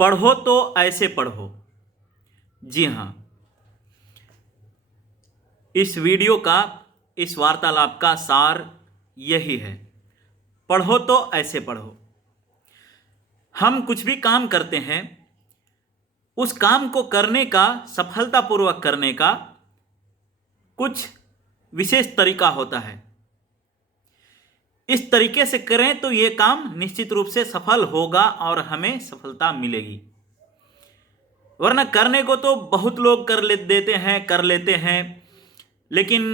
पढ़ो तो ऐसे पढ़ो। जी हाँ, इस वीडियो का, इस वार्तालाप का सार यही है। पढ़ो तो ऐसे पढ़ो। हम कुछ भी काम करते हैं, उस काम को करने का, सफलतापूर्वक करने का कुछ विशेष तरीका होता है। इस तरीके से करें तो यह काम निश्चित रूप से सफल होगा और हमें सफलता मिलेगी। वरना करने को तो बहुत लोग कर लेते हैं, लेकिन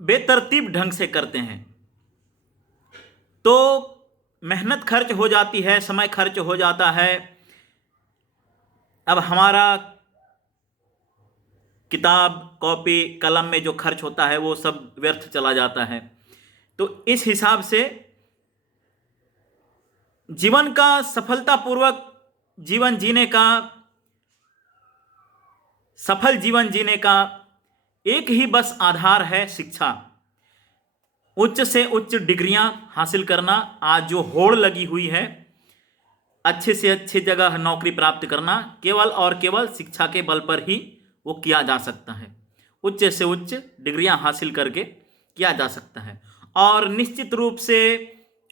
बेतरतीब ढंग से करते हैं तो मेहनत खर्च हो जाती है, समय खर्च हो जाता है। अब हमारा किताब, कॉपी, कलम में जो खर्च होता है वो सब व्यर्थ चला जाता है। तो इस हिसाब से जीवन का सफलतापूर्वक जीवन जीने का, सफल जीवन जीने का एक ही बस आधार है शिक्षा। उच्च से उच्च डिग्रियां हासिल करना, आज जो होड़ लगी हुई है, अच्छे से अच्छी जगह नौकरी प्राप्त करना, केवल और केवल शिक्षा के बल पर ही वो किया जा सकता है। उच्च से उच्च डिग्रियां हासिल करके किया जा सकता है। और निश्चित रूप से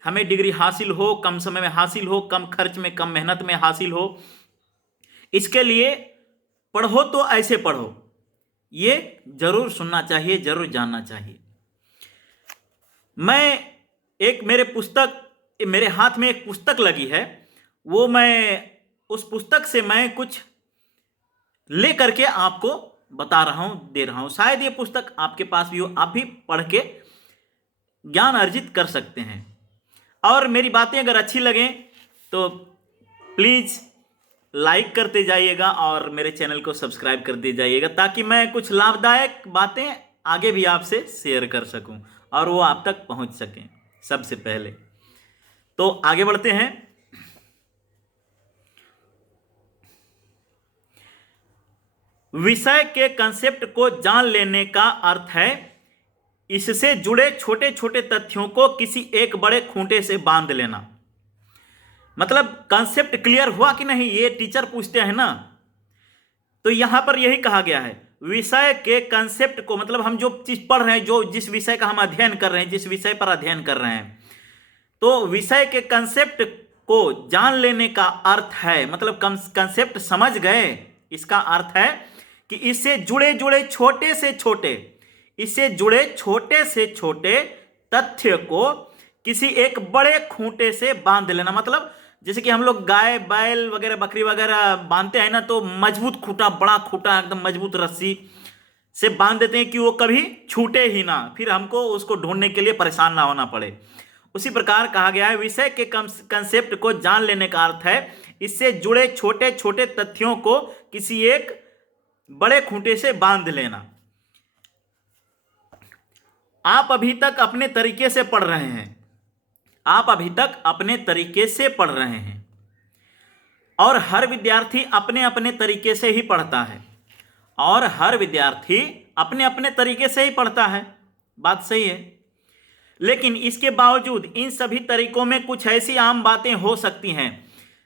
हमें डिग्री हासिल हो, कम समय में हासिल हो, कम खर्च में, कम मेहनत में हासिल हो, इसके लिए पढ़ो तो ऐसे पढ़ो, ये जरूर सुनना चाहिए, जरूर जानना चाहिए। मेरे हाथ में एक पुस्तक लगी है, वो मैं उस पुस्तक से मैं कुछ ले करके आपको बता रहा हूं, दे रहा हूं। शायद ये पुस्तक आपके पास भी हो, आप भी पढ़ के ज्ञान अर्जित कर सकते हैं। और मेरी बातें अगर अच्छी लगें तो प्लीज लाइक करते जाइएगा और मेरे चैनल को सब्सक्राइब करते जाइएगा, ताकि मैं कुछ लाभदायक बातें आगे भी आपसे शेयर कर सकूं और वो आप तक पहुंच सकें सबसे पहले। तो आगे बढ़ते हैं। विषय के कंसेप्ट को जान लेने का अर्थ है इससे जुड़े छोटे छोटे तथ्यों को किसी एक बड़े खूंटे से बांध लेना। मतलब कंसेप्ट क्लियर हुआ कि नहीं, ये टीचर पूछते हैं ना। तो यहां पर यही कहा गया है, विषय के कंसेप्ट को, मतलब हम जो चीज पढ़ रहे हैं, जो जिस विषय का हम अध्ययन कर रहे हैं, जिस विषय पर अध्ययन कर रहे हैं, तो विषय के कंसेप्ट को जान लेने का अर्थ है, मतलब कंसेप्ट समझ गए, इसका अर्थ है कि इससे जुड़े छोटे से छोटे तथ्य को किसी एक बड़े खूंटे से बांध लेना। मतलब जैसे कि हम लोग गाय, बैल वगैरह, बकरी वगैरह बांधते हैं ना, तो मजबूत खूंटा, बड़ा खूंटा, एकदम मजबूत रस्सी से बांध देते हैं कि वो कभी छूटे ही ना, फिर हमको उसको ढूंढने के लिए परेशान ना होना पड़े। उसी प्रकार कहा गया है, विषय के कंसेप्ट को जान लेने का अर्थ है इससे जुड़े छोटे छोटे तथ्यों को किसी एक बड़े खूंटे से बांध लेना। आप अभी तक अपने तरीके से पढ़ रहे हैं, और हर विद्यार्थी अपने अपने तरीके से ही पढ़ता है, बात सही है। लेकिन इसके बावजूद इन सभी तरीकों में कुछ ऐसी आम बातें हो सकती हैं,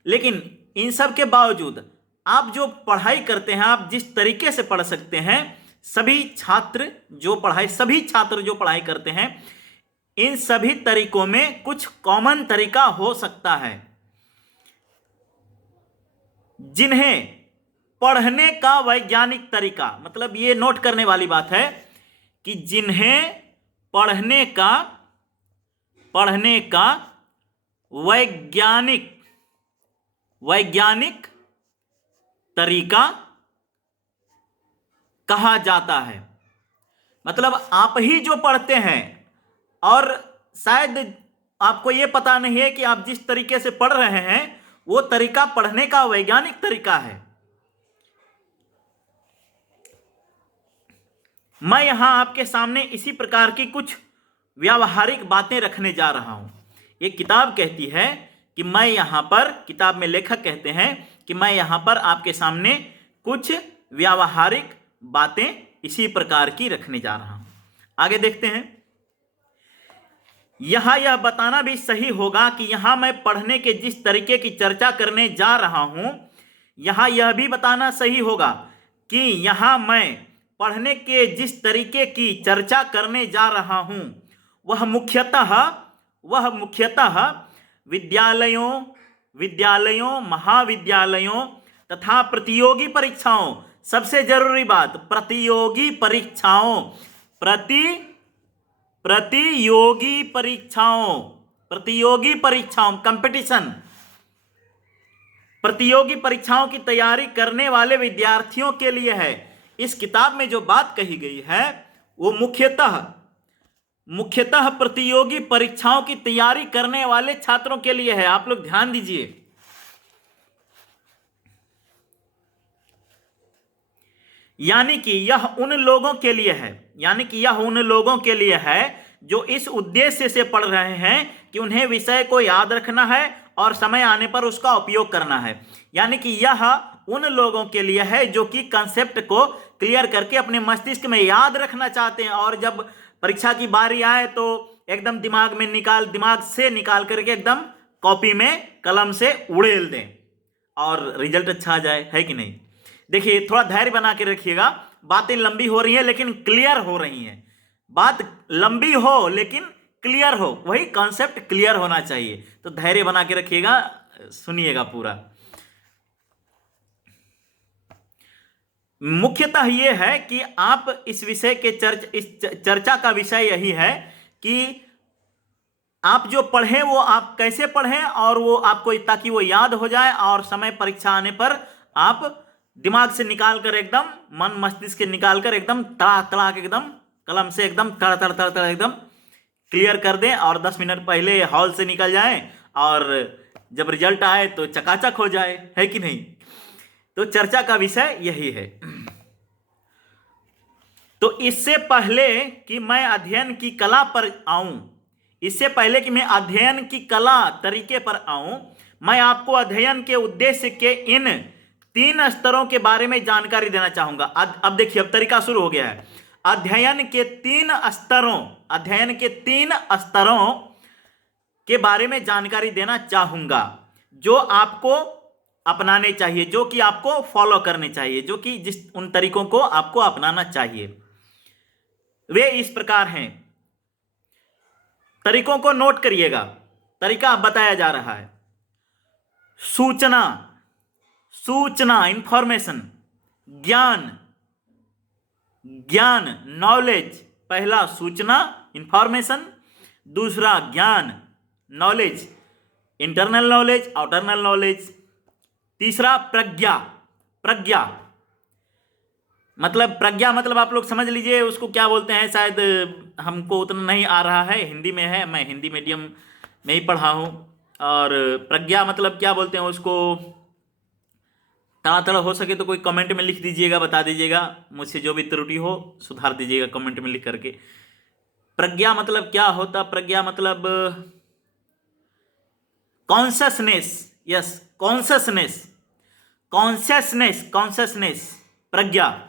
लेकिन इन सब के बावजूद आप जो पढ़ाई करते हैं, आप जिस तरीके से पढ़ सकते हैं, सभी छात्र जो पढ़ाई करते हैं, इन सभी तरीकों में कुछ कॉमन तरीका हो सकता है, जिन्हें पढ़ने का वैज्ञानिक तरीका, मतलब ये नोट करने वाली बात है कि जिन्हें पढ़ने का वैज्ञानिक तरीका कहा जाता है। मतलब आप ही जो पढ़ते हैं और शायद आपको यह पता नहीं है कि आप जिस तरीके से पढ़ रहे हैं वो तरीका पढ़ने का वैज्ञानिक तरीका है। मैं यहां आपके सामने इसी प्रकार की कुछ व्यावहारिक बातें रखने जा रहा हूं। ये किताब कहती है कि मैं यहां पर, किताब में लेखक कहते हैं कि मैं यहां पर आपके सामने कुछ व्यावहारिक बातें इसी प्रकार की रखने जा रहा हूं। आगे देखते हैं। यहां यह बताना भी सही होगा कि यहां मैं पढ़ने के जिस तरीके की चर्चा करने जा रहा हूं, यहां यह भी बताना सही होगा कि यहां मैं पढ़ने के जिस तरीके की चर्चा करने जा रहा हूं वह मुख्यतः विद्यालयों, महाविद्यालयों तथा प्रतियोगी परीक्षाओं, सबसे जरूरी बात, प्रतियोगी परीक्षाओं, कंपटीशन, प्रतियोगी परीक्षाओं की तैयारी करने वाले विद्यार्थियों के लिए है। इस किताब में जो बात कही गई है वो मुख्यतः प्रतियोगी परीक्षाओं की तैयारी करने वाले छात्रों के लिए है। आप लोग ध्यान दीजिए। यानी कि यह उन लोगों के लिए है जो इस उद्देश्य से पढ़ रहे हैं कि उन्हें विषय को याद रखना है और समय आने पर उसका उपयोग करना है। यानी कि यह उन लोगों के लिए है जो कि कंसेप्ट को क्लियर करके अपने मस्तिष्क में याद रखना चाहते हैं और जब परीक्षा की बारी आए तो एकदम दिमाग से निकाल करके एकदम कॉपी में कलम से उड़ेल दें और रिजल्ट अच्छा आ जाए, है कि नहीं। देखिए, थोड़ा धैर्य बना के रखिएगा। बातें लंबी हो रही हैं लेकिन क्लियर हो रही हैं। बात लंबी हो लेकिन क्लियर हो, वही कॉन्सेप्ट क्लियर होना चाहिए। तो धैर्य बना के रखिएगा, सुनिएगा पूरा। मुख्यतः यह है कि आप इस विषय के चर्चा का विषय यही है कि आप जो पढ़ें वो आप कैसे पढ़ें और वो आपको ताकि वो याद हो जाए और समय परीक्षा आने पर आप दिमाग से निकाल कर एकदम मन मस्तिष्क से निकाल कर एकदम तड़ा के एकदम कलम से एकदम तड़ा एकदम क्लियर कर दें और 10 मिनट पहले हॉल से निकल जाएं और जब रिजल्ट आए तो चकाचक हो जाए, है कि नहीं। तो चर्चा का विषय यही है। तो इससे पहले कि मैं अध्ययन की कला तरीके पर आऊं, मैं आपको अध्ययन के उद्देश्य के इन 3 स्तरों के बारे में जानकारी देना चाहूंगा। अब देखिए, अब तरीका शुरू हो गया है। अध्ययन के 3 स्तरों के बारे में जानकारी देना चाहूंगा जो आपको अपनाने चाहिए, जो कि आपको फॉलो करने चाहिए, जो कि उन तरीकों को आपको अपनाना चाहिए। वे इस प्रकार हैं। तरीकों को नोट करिएगा। तरीका बताया जा रहा है। सूचना इंफॉर्मेशन, ज्ञान नॉलेज। पहला सूचना इंफॉर्मेशन, दूसरा ज्ञान नॉलेज, इंटरनल नॉलेज आउटरनल नॉलेज, तीसरा प्रज्ञा मतलब आप लोग समझ लीजिए उसको क्या बोलते हैं। शायद हमको उतना नहीं आ रहा है, हिंदी में है, मैं हिंदी मीडियम में ही पढ़ा हूं। और प्रज्ञा मतलब क्या बोलते हैं उसको, तड़ा हो सके तो कोई कमेंट में लिख दीजिएगा, बता दीजिएगा। मुझसे जो भी त्रुटि हो सुधार दीजिएगा कमेंट में लिख करके। प्रज्ञा मतलब क्या होता, प्रज्ञा मतलब कॉन्शसनेस, यस कॉन्शसनेस, प्रज्ञा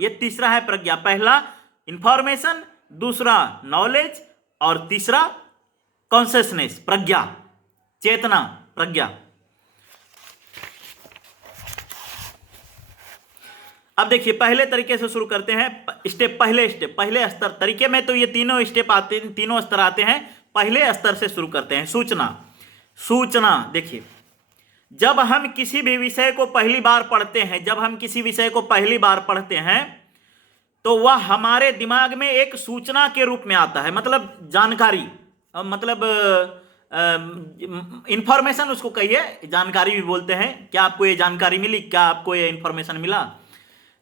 ये तीसरा है प्रज्ञा। पहला इंफॉर्मेशन, दूसरा नॉलेज और तीसरा कॉन्शसनेस, प्रज्ञा, चेतना, प्रज्ञा। अब देखिए, पहले तरीके से शुरू करते हैं। पहले स्तर तरीके में तो ये तीनों स्तर आते हैं। पहले स्तर से शुरू करते हैं। सूचना देखिए, जब हम किसी भी विषय को पहली बार पढ़ते हैं तो वह हमारे दिमाग में एक सूचना के रूप में आता है, मतलब जानकारी, मतलब इंफॉर्मेशन उसको कहिए, जानकारी भी बोलते हैं। क्या आपको ये जानकारी मिली, क्या आपको ये इंफॉर्मेशन मिला।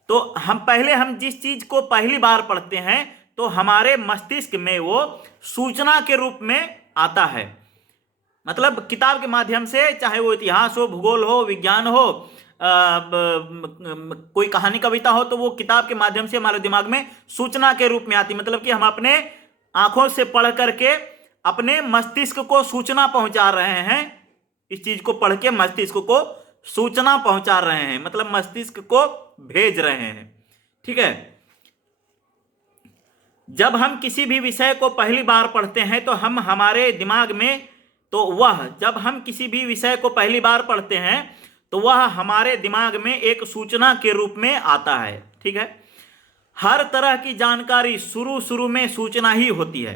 तो हम जिस चीज को पहली बार पढ़ते हैं तो हमारे मस्तिष्क में वो सूचना के रूप में आता है। मतलब किताब के माध्यम से, चाहे वो इतिहास हो, भूगोल हो, विज्ञान हो, कोई कहानी कविता हो, तो वो किताब के माध्यम से हमारे दिमाग में सूचना के रूप में आती। मतलब कि हम अपने आंखों से पढ़ करके अपने मस्तिष्क को सूचना पहुंचा रहे हैं। इस चीज को पढ़ के मस्तिष्क को सूचना पहुंचा रहे हैं, मतलब मस्तिष्क को भेज रहे हैं। ठीक है। जब हम किसी भी विषय को पहली बार पढ़ते हैं तो हमारे दिमाग में, जब हम किसी भी विषय को पहली बार पढ़ते हैं तो वह हमारे दिमाग में एक सूचना के रूप में आता है। ठीक है, हर तरह की जानकारी शुरू शुरू में सूचना ही होती है।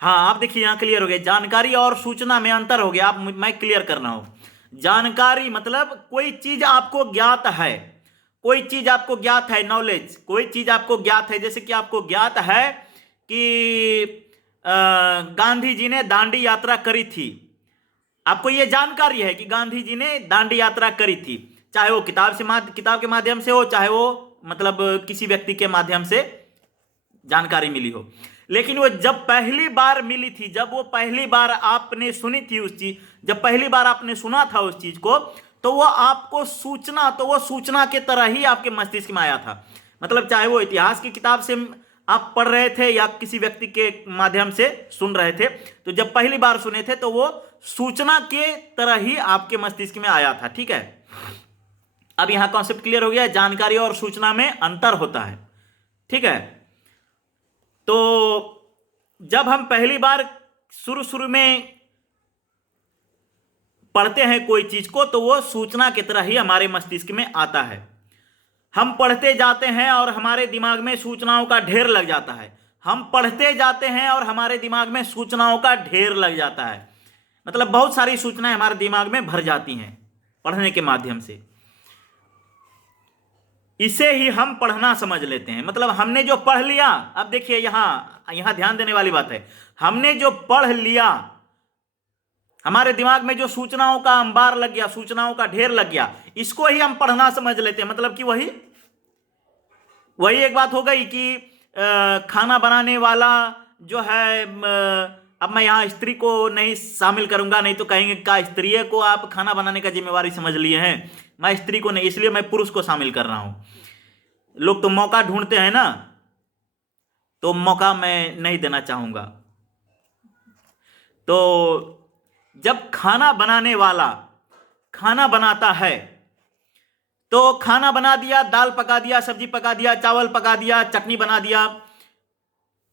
हाँ, आप देखिए यहां क्लियर हो गया, जानकारी और सूचना में अंतर हो गया। आप मैं क्लियर करना हो, जानकारी मतलब कोई चीज आपको ज्ञात है, कोई चीज आपको ज्ञात है, नॉलेज, कोई चीज आपको ज्ञात है। जैसे कि आपको ज्ञात है कि गांधी जी ने दांडी यात्रा करी थी, आपको यह जानकारी है कि गांधी जी ने दांडी यात्रा करी थी, चाहे वो किताब के माध्यम से हो, चाहे वो मतलब किसी व्यक्ति के माध्यम से जानकारी मिली हो। लेकिन वो जब पहली बार मिली थी, जब वो पहली बार आपने सुनी थी उस चीज, जब पहली बार आपने सुना था उस चीज को, तो वो आपको सूचना, तो वो सूचना के तरह ही आपके मस्तिष्क में आया था। मतलब चाहे वो इतिहास की किताब से आप पढ़ रहे थे या किसी व्यक्ति के माध्यम से सुन रहे थे, तो जब पहली बार सुने थे तो वो सूचना के तरह ही आपके मस्तिष्क में आया था। ठीक है, अब यहां कॉन्सेप्ट क्लियर हो गया, जानकारी और सूचना में अंतर होता है। ठीक है, तो जब हम पहली बार शुरू में पढ़ते हैं कोई चीज को, तो वो सूचना की तरह ही हमारे मस्तिष्क में आता है। हम पढ़ते जाते हैं और हमारे दिमाग में सूचनाओं का ढेर लग जाता है। हम पढ़ते जाते हैं और हमारे दिमाग में सूचनाओं का ढेर लग जाता है। मतलब बहुत सारी सूचनाएं हमारे दिमाग में भर जाती हैं पढ़ने के माध्यम से। इसे ही हम पढ़ना समझ लेते हैं। मतलब हमने जो पढ़ लिया, अब देखिए यहां ध्यान देने वाली बात है, हमने जो पढ़ लिया, हमारे दिमाग में जो सूचनाओं का अंबार लग गया, सूचनाओं का ढेर लग गया, इसको ही हम पढ़ना समझ लेते हैं। मतलब कि वही एक बात हो गई कि खाना बनाने वाला जो है, अब मैं यहां स्त्री को नहीं शामिल करूंगा, नहीं तो कहेंगे का स्त्री को आप खाना बनाने का जिम्मेवारी समझ लिए हैं। मैं स्त्री को नहीं, इसलिए मैं पुरुष को शामिल कर रहा हूं। लोग तो मौका ढूंढते हैं ना, तो मौका मैं नहीं देना चाहूंगा। तो जब खाना बनाने वाला खाना बनाता है, तो खाना बना दिया, दाल पका दिया, सब्जी पका दिया, चावल पका दिया, चटनी बना दिया,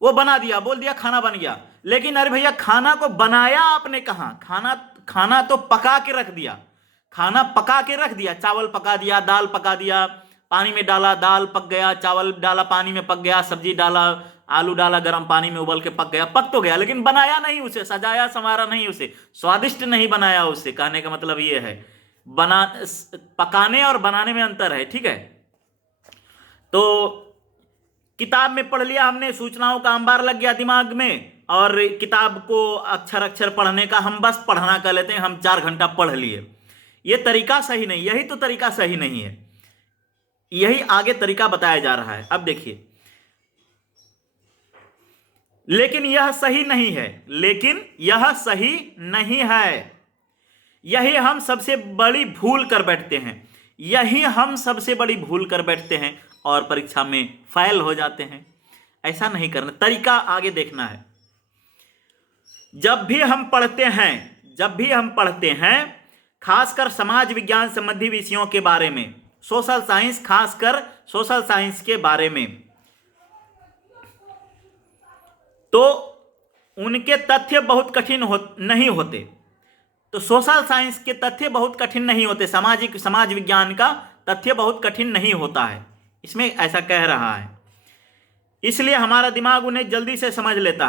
वो बना दिया, बोल दिया खाना बन गया। लेकिन अरे भैया, खाना को बनाया आपने कहां? खाना तो पका के रख दिया, खाना पका के रख दिया, चावल पका दिया, दाल पका दिया, पानी में डाला, दाल पक गया, चावल डाला, पानी में पक गया, सब्जी डाला, आलू डाला, गर्म पानी में उबल के पक गया, पक तो गया, लेकिन बनाया नहीं उसे, सजाया संवारा नहीं उसे, स्वादिष्ट नहीं बनाया उसे। कहने का मतलब ये है, पकाने और बनाने में अंतर है। ठीक है, तो किताब में पढ़ लिया हमने, सूचनाओं का अंबार लग गया दिमाग में, और किताब को अक्षर अक्षर पढ़ने का हम बस पढ़ना कर लेते हैं, हम 4 घंटा पढ़ लिए। ये तरीका सही नहीं, यही तो तरीका सही नहीं है, यही आगे तरीका बताया जा रहा है। अब देखिए, लेकिन यह सही नहीं है, लेकिन यह सही नहीं है, यही हम सबसे बड़ी भूल कर बैठते हैं, यही हम सबसे बड़ी भूल कर बैठते हैं और परीक्षा में फेल हो जाते हैं। ऐसा नहीं करना, तरीका आगे देखना है। जब भी हम पढ़ते हैं खासकर समाज विज्ञान संबंधी विषयों के बारे में, सोशल साइंस, खासकर सोशल साइंस के बारे में, तो उनके तथ्य बहुत कठिन नहीं होते। तो सोशल साइंस के तथ्य बहुत कठिन नहीं होते, समाज विज्ञान का तथ्य बहुत कठिन नहीं होता है, इसमें ऐसा कह रहा है। इसलिए हमारा दिमाग उन्हें जल्दी से समझ लेता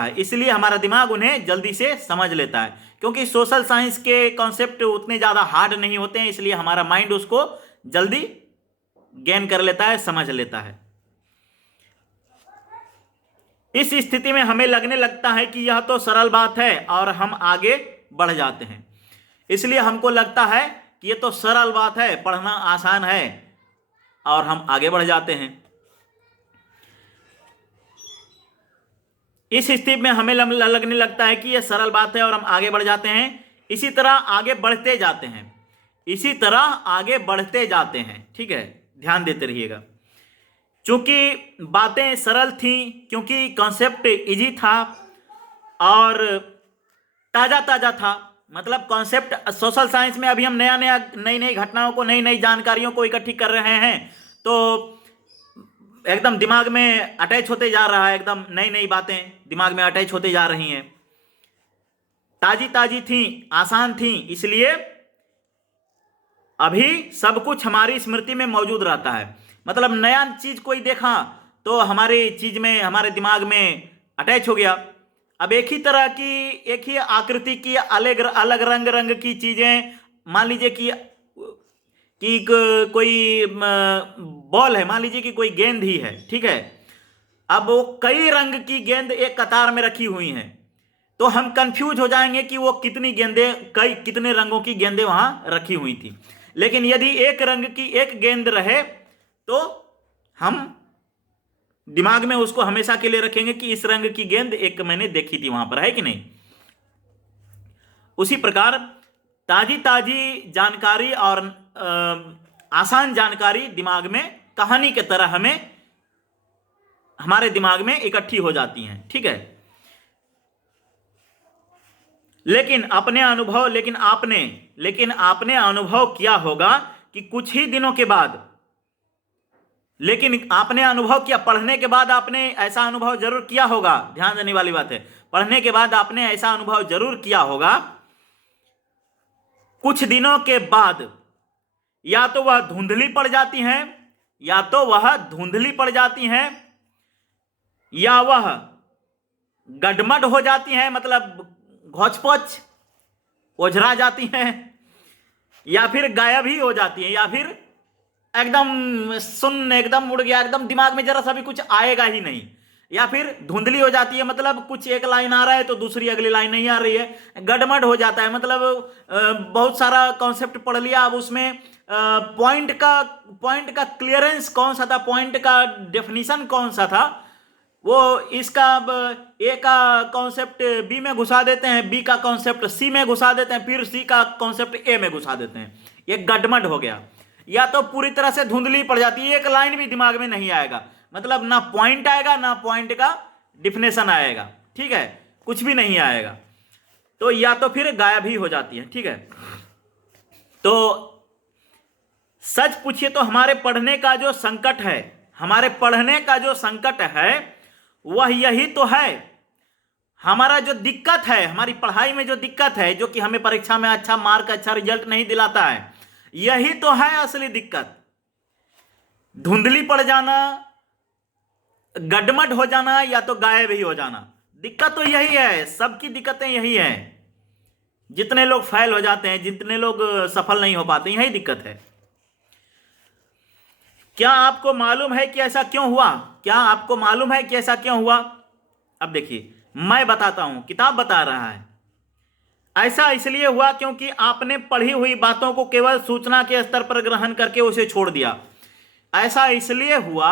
है, क्योंकि सोशल साइंस के कॉन्सेप्ट उतने ज़्यादा हार्ड नहीं होते हैं, इसलिए हमारा माइंड उसको जल्दी गेन कर लेता है, समझ लेता है। इस स्थिति में हमें लगने लगता है कि यह तो सरल बात है और हम आगे बढ़ जाते हैं। इसलिए हमको लगता है कि यह तो सरल बात है, पढ़ना आसान है, और हम आगे बढ़ जाते हैं। इस स्थिति में हमें लगने लगता है कि यह सरल बात है और हम आगे बढ़ जाते हैं। इसी तरह आगे बढ़ते जाते हैं। ठीक है, ध्यान देते रहिएगा। क्योंकि बातें सरल थीं, क्योंकि कॉन्सेप्ट इजी था और ताज़ा ताज़ा था। मतलब कॉन्सेप्ट सोशल साइंस में अभी हम नई नई घटनाओं को, नई नई जानकारियों को इकट्ठी कर रहे हैं, तो एकदम दिमाग में अटैच होते जा रहा है, एकदम नई नई बातें दिमाग में अटैच होते जा रही हैं, ताजी ताजी थी, आसान थी, इसलिए अभी सब कुछ हमारी स्मृति में मौजूद रहता है। मतलब नया चीज कोई देखा तो हमारी चीज में, हमारे दिमाग में अटैच हो गया। अब एक ही तरह की, एक ही आकृति की, अलग अलग रंग रंग की चीजें, मान लीजिए कि कोई बॉल है, मान लीजिए कि कोई गेंद ही है, ठीक है। अब वो कई रंग की गेंद एक कतार में रखी हुई हैं, तो हम कंफ्यूज हो जाएंगे कि वो कितनी गेंदें, कई कितने रंगों की गेंदें वहां रखी हुई थी। लेकिन यदि एक रंग की एक गेंद रहे तो हम दिमाग में उसको हमेशा के लिए रखेंगे कि इस रंग की गेंद एक मैंने देखी थी वहां पर, है कि नहीं। उसी प्रकार ताजी ताजी जानकारी और आसान जानकारी दिमाग में कहानी की तरह हमें, हमारे दिमाग में इकट्ठी हो जाती हैं, ठीक है। लेकिन आपने अनुभव किया होगा कि कुछ ही दिनों के बाद, लेकिन आपने अनुभव किया, पढ़ने के बाद आपने ऐसा अनुभव जरूर किया होगा, ध्यान देने वाली बात है, पढ़ने के बाद आपने ऐसा अनुभव जरूर किया होगा, कुछ दिनों के बाद या तो वह धुंधली पड़ जाती हैं, या तो वह धुंधली पड़ जाती हैं, या वह गडमड हो जाती हैं, मतलब घोचपोच ओझरा जाती हैं, या फिर गायब ही हो जाती हैं, या फिर एकदम शून्य, एकदम उड़ गया, एकदम दिमाग में जरा सा भी कुछ आएगा ही नहीं, या फिर धुंधली हो जाती है, मतलब कुछ एक लाइन आ रहा है तो दूसरी अगली लाइन नहीं आ रही है, गडमड हो जाता है, मतलब बहुत सारा कॉन्सेप्ट पढ़ लिया, अब उसमें पॉइंट का क्लियरेंस कौन सा था, पॉइंट का डेफिनेशन कौन सा था, वो इसका ए का कॉन्सेप्ट बी में घुसा देते हैं, बी का कॉन्सेप्ट सी में घुसा देते हैं, फिर सी का कॉन्सेप्ट ए में घुसा देते हैं, ये गडमड हो गया। या तो पूरी तरह से धुंधली पड़ जाती है, एक लाइन भी दिमाग में नहीं आएगा, मतलब ना पॉइंट आएगा ना पॉइंट का डिफिनेशन आएगा, ठीक है, कुछ भी नहीं आएगा, तो या तो फिर गायब ही हो जाती है, ठीक है। तो सच पूछिए तो हमारे पढ़ने का जो संकट है, हमारे पढ़ने का जो संकट है वह यही तो है। हमारा जो दिक्कत है, हमारी पढ़ाई में जो दिक्कत है, जो कि हमें परीक्षा में अच्छा मार्क, अच्छा रिजल्ट नहीं दिलाता है, यही तो है असली दिक्कत। धुंधली पड़ जाना, गडमड हो जाना, या तो गायब ही हो जाना, दिक्कत तो यही है, सबकी दिक्कतें यही है। जितने लोग फेल हो जाते हैं, जितने लोग सफल नहीं हो पाते, यही दिक्कत है। क्या आपको मालूम है कि ऐसा क्यों हुआ? क्या आपको मालूम है कि ऐसा क्यों हुआ? अब देखिए, मैं बताता हूं, किताब बता रहा है। ऐसा इसलिए हुआ क्योंकि आपने पढ़ी हुई बातों को केवल सूचना के स्तर पर ग्रहण करके उसे छोड़ दिया। ऐसा इसलिए हुआ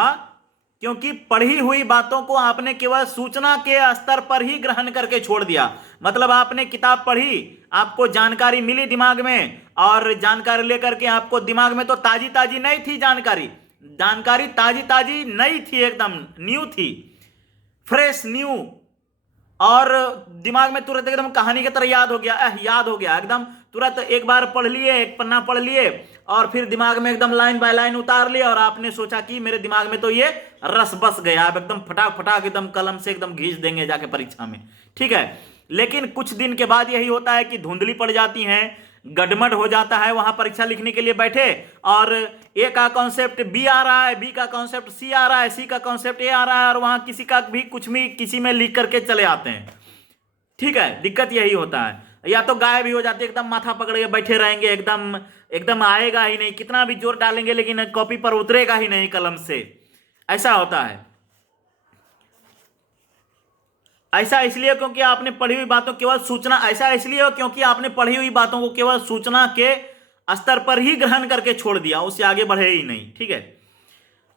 क्योंकि पढ़ी हुई बातों को आपने केवल सूचना के स्तर पर ही ग्रहण करके छोड़ दिया। मतलब आपने किताब पढ़ी, आपको जानकारी मिली दिमाग में, और जानकारी लेकर के आपको दिमाग में तो ताजी ताजी नहीं थी जानकारी, जानकारी ताजी ताजी नई थी, एकदम न्यू थी, फ्रेश न्यू, और दिमाग में तुरंत एकदम कहानी की तरह याद हो गया, याद हो गया एकदम तुरंत। एक बार पढ़ लिए, एक पन्ना पढ़ लिए, और फिर दिमाग में एकदम लाइन बाय लाइन उतार लिया, और आपने सोचा कि मेरे दिमाग में तो ये रस बस गया, अब एकदम फटाक फटाक एकदम कलम से एकदम घींच देंगे जाके परीक्षा में, ठीक है। लेकिन कुछ दिन के बाद यही होता है कि धुंधली पड़ जाती हैं, गडमड हो जाता है। वहां परीक्षा लिखने के लिए बैठे और ए का कॉन्सेप्ट बी आ रहा है, बी का कॉन्सेप्ट सी आ रहा है, सी का कॉन्सेप्ट ए आ रहा है, और वहां किसी का भी कुछ भी किसी में लिख करके चले आते हैं, ठीक है। दिक्कत यही होता है, या तो गायब ही हो जाते, एकदम माथा पकड़ के बैठे रहेंगे, एकदम एकदम आएगा ही नहीं, कितना भी जोर डालेंगे लेकिन कॉपी पर उतरेगा ही नहीं कलम से, ऐसा होता है। ऐसा इसलिए क्योंकि आपने पढ़ी हुई बातों केवल सूचना, ऐसा इसलिए हो क्योंकि आपने पढ़ी हुई बातों को केवल सूचना के स्तर पर ही ग्रहण करके छोड़ दिया, उससे आगे बढ़े ही नहीं, ठीक है।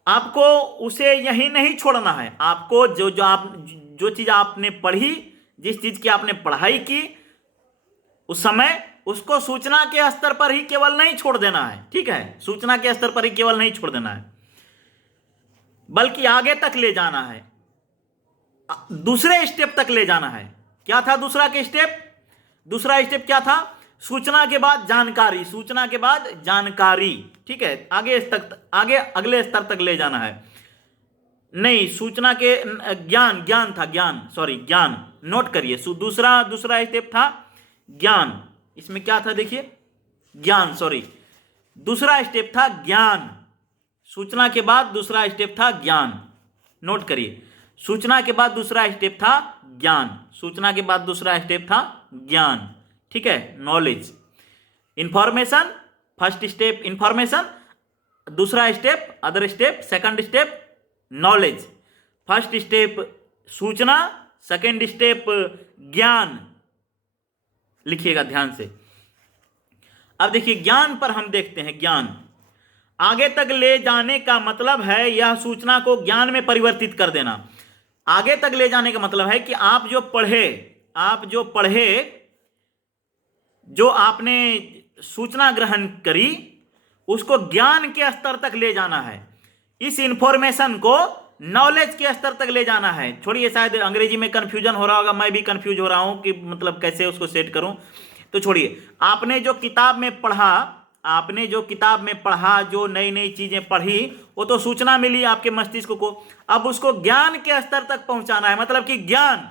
आपको उसे यही नहीं छोड़ना है, आपको जो चीज आपने पढ़ी, जिस चीज की आपने पढ़ाई की उस समय, उसको सूचना के स्तर पर ही केवल नहीं छोड़ देना है, ठीक है। सूचना के स्तर पर ही केवल नहीं छोड़ देना है, बल्कि आगे तक ले जाना है, दूसरे स्टेप तक ले जाना है। क्या था दूसरा के स्टेप? दूसरा स्टेप क्या था? सूचना के बाद जानकारी, सूचना के बाद जानकारी, ठीक है। आगे अगले स्तर तक ले जाना है। नहीं, सूचना के ज्ञान था, ज्ञान नोट करिए। दूसरा स्टेप था ज्ञान। इसमें क्या था देखिए, दूसरा स्टेप था ज्ञान। सूचना के बाद दूसरा स्टेप था ज्ञान। नोट करिए, सूचना के बाद दूसरा स्टेप था ज्ञान। सूचना के बाद दूसरा स्टेप था ज्ञान, ठीक है, knowledge. Information, first step information, दूसरा step other step, second step knowledge. First step सूचना, सेकंड स्टेप ज्ञान। लिखिएगा ध्यान से। अब देखिए ज्ञान पर हम देखते हैं। ज्ञान आगे तक ले जाने का मतलब है यह सूचना को ज्ञान में परिवर्तित कर देना। आगे तक ले जाने का मतलब है कि आप जो पढ़े, जो आपने सूचना ग्रहण करी, उसको ज्ञान के स्तर तक ले जाना है। इस इंफॉर्मेशन को नॉलेज के स्तर तक ले जाना है। छोड़िए, शायद अंग्रेजी में कंफ्यूजन हो रहा होगा, मैं भी कंफ्यूज हो रहा हूं कि मतलब कैसे उसको सेट करूं। तो छोड़िए, आपने जो किताब में पढ़ा, जो नई नई चीजें पढ़ी, वो तो सूचना मिली आपके मस्तिष्क को। अब उसको ज्ञान के स्तर तक पहुंचाना है। मतलब कि ज्ञान,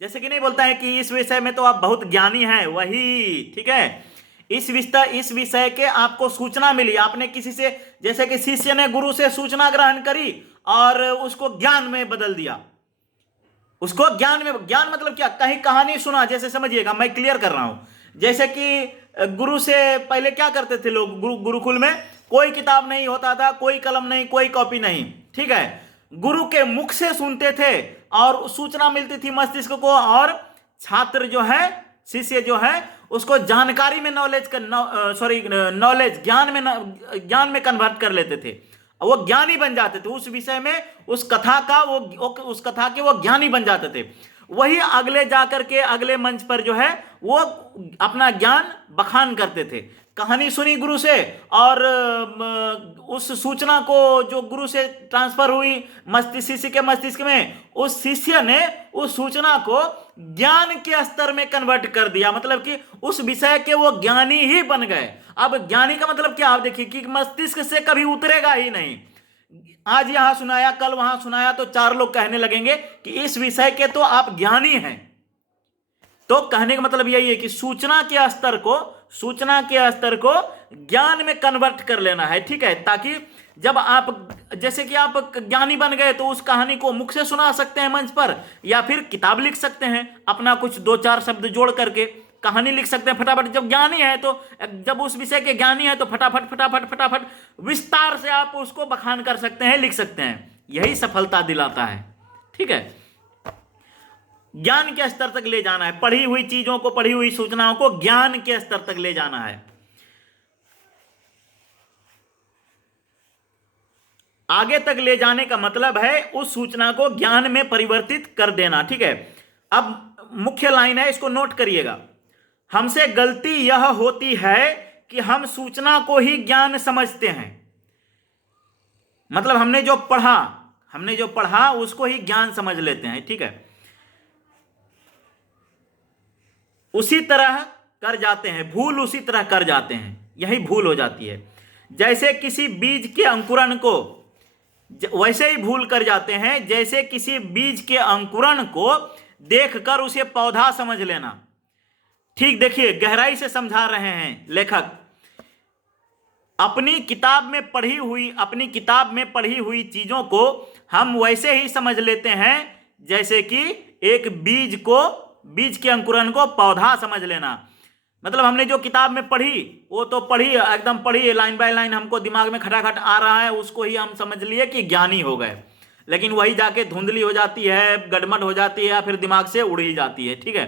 जैसे कि नहीं बोलता है कि इस विषय में तो आप बहुत ज्ञानी हैं, वही, ठीक है। इस विषय के आपको सूचना मिली, आपने किसी से, जैसे कि शिष्य ने गुरु से सूचना ग्रहण करी और उसको ज्ञान में बदल दिया। उसको ज्ञान मतलब क्या, कहीं कहानी सुना, जैसे समझिएगा, मैं क्लियर कर रहा हूं। जैसे कि गुरु से पहले क्या करते थे लोग, गुरुकुल में कोई किताब नहीं होता था, कोई कलम नहीं, कोई कॉपी नहीं, ठीक है। गुरु के मुख से सुनते थे और सूचना मिलती थी मस्तिष्क को, और छात्र जो है, शिष्य जो है, उसको जानकारी में ज्ञान में कन्वर्ट कर लेते थे। वो ज्ञानी बन जाते थे उस विषय में, उस कथा के वो ज्ञानी बन जाते थे। वही अगले जाकर के अगले मंच पर जो है वो अपना ज्ञान बखान करते थे। कहानी सुनी गुरु से, और उस सूचना को जो गुरु से ट्रांसफर हुई शिष्य के मस्तिष्क में, उस शिष्य ने उस सूचना को ज्ञान के स्तर में कन्वर्ट कर दिया। मतलब कि उस विषय के वो ज्ञानी ही बन गए। अब ज्ञानी का मतलब क्या, आप देखिए कि मस्तिष्क से कभी उतरेगा ही नहीं। आज यहां सुनाया, कल वहां सुनाया, तो चार लोग कहने लगेंगे कि इस विषय के तो आप ज्ञानी हैं। तो कहने का मतलब यही है कि सूचना के स्तर को ज्ञान में कन्वर्ट कर लेना है, ठीक है। ताकि जब आप, जैसे कि आप ज्ञानी बन गए, तो उस कहानी को मुख से सुना सकते हैं मंच पर, या फिर किताब लिख सकते हैं, अपना कुछ दो चार शब्द जोड़ करके कहानी लिख सकते हैं फटाफट। जब ज्ञानी है, तो जब उस विषय के ज्ञानी है, तो फटाफट विस्तार से आप उसको बखान कर सकते हैं, लिख सकते हैं। यही सफलता दिलाता है, ठीक है। ज्ञान के स्तर तक ले जाना है, पढ़ी हुई चीजों को, पढ़ी हुई सूचनाओं को ज्ञान के स्तर तक ले जाना है। आगे तक ले जाने का मतलब है उस सूचना को ज्ञान में परिवर्तित कर देना, ठीक है। अब मुख्य लाइन है, इसको नोट करिएगा। हमसे गलती यह होती है कि हम सूचना को ही ज्ञान समझते हैं। मतलब हमने जो पढ़ा उसको ही ज्ञान समझ लेते हैं, ठीक है। उसी तरह कर जाते हैं, भूल उसी तरह कर जाते हैं, यही भूल हो जाती है। जैसे किसी बीज के अंकुरण को, वैसे ही भूल कर जाते हैं जैसे किसी बीज के अंकुरण को देखकर उसे पौधा समझ लेना। ठीक, देखिए गहराई से समझा रहे हैं लेखक। अपनी किताब में पढ़ी हुई चीजों को हम वैसे ही समझ लेते हैं जैसे कि एक बीज के अंकुरण को पौधा समझ लेना। मतलब हमने जो किताब में पढ़ी, वो तो एकदम पढ़ी, लाइन बाय लाइन हमको दिमाग में खटाखट आ रहा है, उसको ही हम समझ लिए कि ज्ञानी हो गए। लेकिन वही जाके धुंधली हो जाती है, गड़बड़ हो जाती है, या फिर दिमाग से उड़ ही जाती है, ठीक है।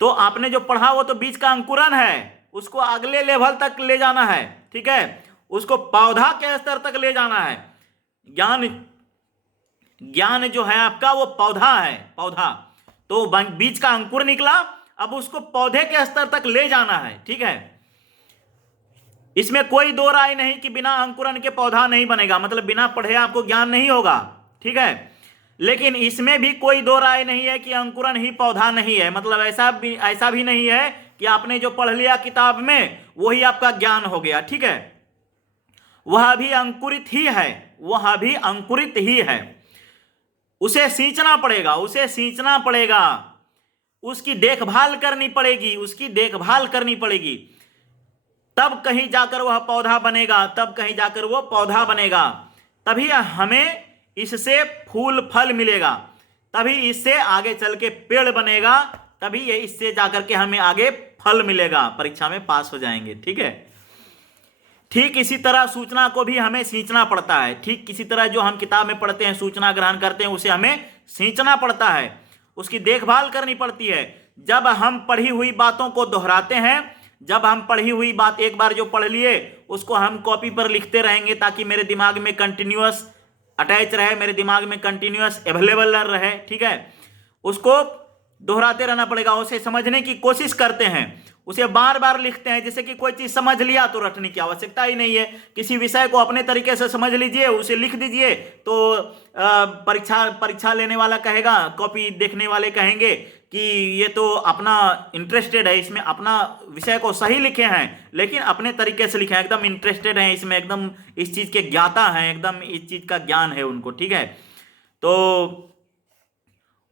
तो आपने जो पढ़ा वो तो बीज का अंकुरण है, उसको अगले लेवल तक ले जाना है, ठीक है। उसको पौधा के स्तर तक ले जाना है। ज्ञान जो है आपका वो पौधा है, पौधा। तो बीज का अंकुर निकला, अब उसको पौधे के स्तर तक ले जाना है, ठीक है। इसमें कोई दो राय नहीं कि बिना अंकुरन के पौधा नहीं बनेगा, मतलब बिना पढ़े आपको ज्ञान नहीं होगा, ठीक है। लेकिन इसमें भी कोई दो राय नहीं है कि अंकुरन ही पौधा नहीं है। मतलब ऐसा भी नहीं है कि आपने जो पढ़ लिया किताब में वही आपका ज्ञान हो गया, ठीक है। वह भी अंकुरित ही है, उसे सींचना पड़ेगा, उसकी देखभाल करनी पड़ेगी, तब कहीं जाकर वह पौधा बनेगा, तब कहीं जाकर वो पौधा बनेगा, तभी हमें इससे फूल फल मिलेगा, तभी इससे आगे चल के पेड़ बनेगा, तभी ये इससे जाकर के हमें आगे फल मिलेगा, परीक्षा में पास हो जाएंगे। ठीक है। ठीक इसी तरह सूचना को भी हमें सींचना पड़ता है। ठीक इसी तरह जो हम किताब में पढ़ते हैं, सूचना ग्रहण करते हैं, उसे हमें सींचना पड़ता है, उसकी देखभाल करनी पड़ती है। जब हम पढ़ी हुई बातों को दोहराते हैं, जब हम पढ़ी हुई बात एक बार जो पढ़ लिए उसको हम कॉपी पर लिखते रहेंगे ताकि मेरे दिमाग में कंटिन्यूअस अटैच रहे, मेरे दिमाग में कंटिन्यूअस अवेलेबल रहे। ठीक है। उसको दोहराते रहना पड़ेगा, उसे समझने की कोशिश करते हैं, उसे बार बार लिखते हैं। जैसे कि कोई चीज समझ लिया तो रटने की आवश्यकता ही नहीं है। किसी विषय को अपने तरीके से समझ लीजिए, उसे लिख दीजिए, तो परीक्षा लेने वाला कहेगा, कॉपी देखने वाले कहेंगे कि ये तो अपना इंटरेस्टेड है, इसमें अपना विषय को सही लिखे हैं, लेकिन अपने तरीके से लिखे हैं, एकदम इंटरेस्टेड हैं इसमें, एकदम इस चीज के ज्ञाता हैं, एकदम इस चीज का ज्ञान है उनको। ठीक है। तो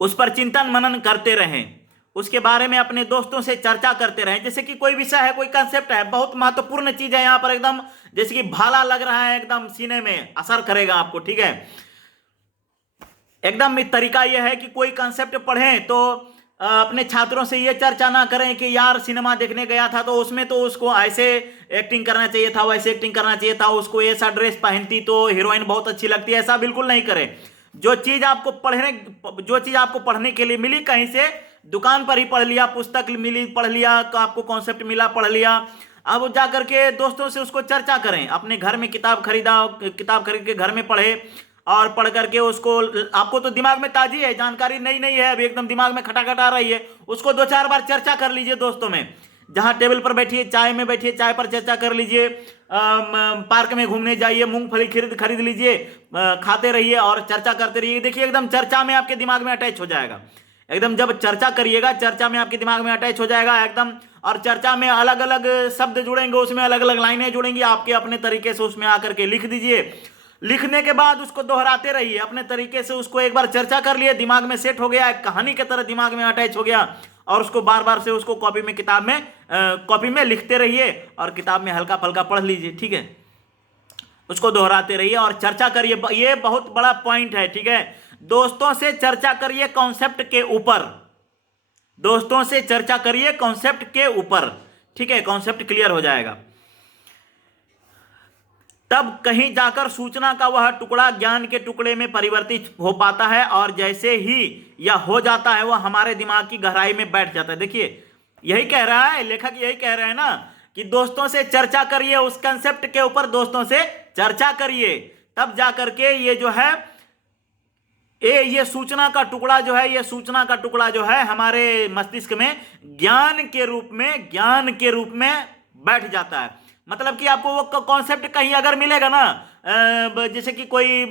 उस पर चिंतन मनन करते रहें, उसके बारे में अपने दोस्तों से चर्चा करते रहें। जैसे कि कोई विषय है, कोई कंसेप्ट है, बहुत महत्वपूर्ण चीज है यहाँ पर, एकदम जैसे कि भाला लग रहा है, एकदम सीने में असर करेगा आपको। ठीक है। एकदम तरीका यह है कि कोई कंसेप्ट पढ़ें तो अपने छात्रों से यह चर्चा ना करें कि यार सिनेमा देखने गया था तो उसमें तो उसको ऐसे एक्टिंग करना चाहिए था, वैसे एक्टिंग करना चाहिए था, उसको ऐसा ड्रेस पहनती तो हीरोइन बहुत अच्छी लगती है। ऐसा बिल्कुल नहीं करें। जो चीज आपको पढ़ने के लिए मिली, कहीं से दुकान पर ही पढ़ लिया, पुस्तक मिली पढ़ लिया, तो आपको कॉन्सेप्ट मिला पढ़ लिया, अब जाकर के दोस्तों से उसको चर्चा करें। अपने घर में किताब खरीद के घर में पढ़े, और पढ़ करके उसको, आपको तो दिमाग में ताजी है, जानकारी नई नई है, अभी एकदम दिमाग में खटाखट आ रही है, उसको 2-4 बार चर्चा कर लीजिए दोस्तों में। जहां टेबल पर बैठिए, चाय में बैठिए, चाय पर चर्चा कर लीजिए, पार्क में घूमने जाइए, मूंगफली खरीद लीजिए, खाते रहिए और चर्चा करते रहिए। देखिए एकदम चर्चा में आपके दिमाग में अटैच हो जाएगा। एकदम जब चर्चा करिएगा, चर्चा में आपके दिमाग में अटैच हो जाएगा एकदम, और चर्चा में अलग अलग शब्द जुड़ेंगे, उसमें अलग अलग लाइनें जुड़ेंगी, आपके अपने तरीके से उसमें आकर के लिख दीजिए। लिखने के बाद उसको दोहराते रहिए अपने तरीके से। उसको एक बार चर्चा कर लिए, दिमाग में सेट हो गया, एक कहानी की तरह दिमाग में अटैच हो गया, और उसको बार बार से उसको कॉपी में लिखते रहिए और किताब में हल्का फल्का पढ़ लीजिए। ठीक है। उसको दोहराते रहिए और चर्चा करिए। ये बहुत बड़ा पॉइंट है। ठीक है। दोस्तों से चर्चा करिए कॉन्सेप्ट के ऊपर, दोस्तों से चर्चा करिए कॉन्सेप्ट के ऊपर। ठीक है। कॉन्सेप्ट क्लियर हो जाएगा, तब कहीं जाकर सूचना का वह टुकड़ा ज्ञान के टुकड़े में परिवर्तित हो पाता है, और जैसे ही यह हो जाता है वह हमारे दिमाग की गहराई में बैठ जाता है। देखिए यही कह रहा है लेखक, यही कह रहे हैं ना कि दोस्तों से चर्चा करिए, उस कंसेप्ट के ऊपर दोस्तों से चर्चा करिए, तब जाकर के ये जो है ये सूचना का टुकड़ा जो है, ये सूचना का टुकड़ा जो है हमारे मस्तिष्क में ज्ञान के रूप में बैठ जाता है। मतलब कि आपको वो कॉन्सेप्ट कहीं अगर मिलेगा ना, जैसे कि कोई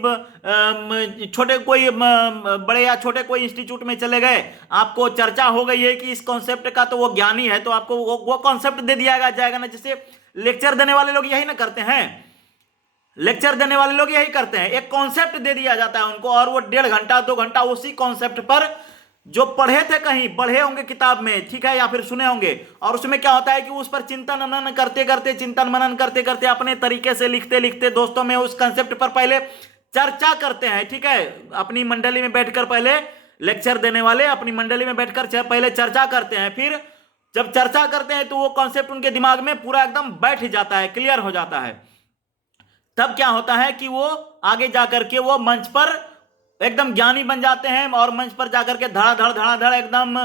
बड़े या छोटे कोई इंस्टीट्यूट में चले गए, आपको चर्चा हो गई है कि इस कॉन्सेप्ट का तो वो ज्ञानी है, तो आपको वो कॉन्सेप्ट दे दिया जाएगा ना। जैसे लेक्चर देने वाले लोग यही ना करते हैं, लेक्चर देने वाले लोग यही करते हैं, एक कॉन्सेप्ट दे दिया जाता है उनको, और वो 1.5 घंटा 2 घंटा उसी कॉन्सेप्ट पर जो पढ़े थे, कहीं पढ़े होंगे किताब में, ठीक है, या फिर सुने होंगे, और उसमें क्या होता है कि उस पर चिंतन मनन करते करते अपने तरीके से लिखते लिखते दोस्तों में उस कंसेप्ट पर पहले चर्चा करते हैं। ठीक है। अपनी मंडली में बैठकर, पहले लेक्चर देने वाले अपनी मंडली में बैठकर पहले चर्चा करते हैं, फिर जब चर्चा करते हैं तो वो कॉन्सेप्ट उनके दिमाग में पूरा एकदम बैठ जाता है, क्लियर हो जाता है। तब क्या होता है कि वो आगे जाकर के वो मंच पर एकदम ज्ञानी बन जाते हैं, और मंच पर जाकर के धड़ाधड़ एकदम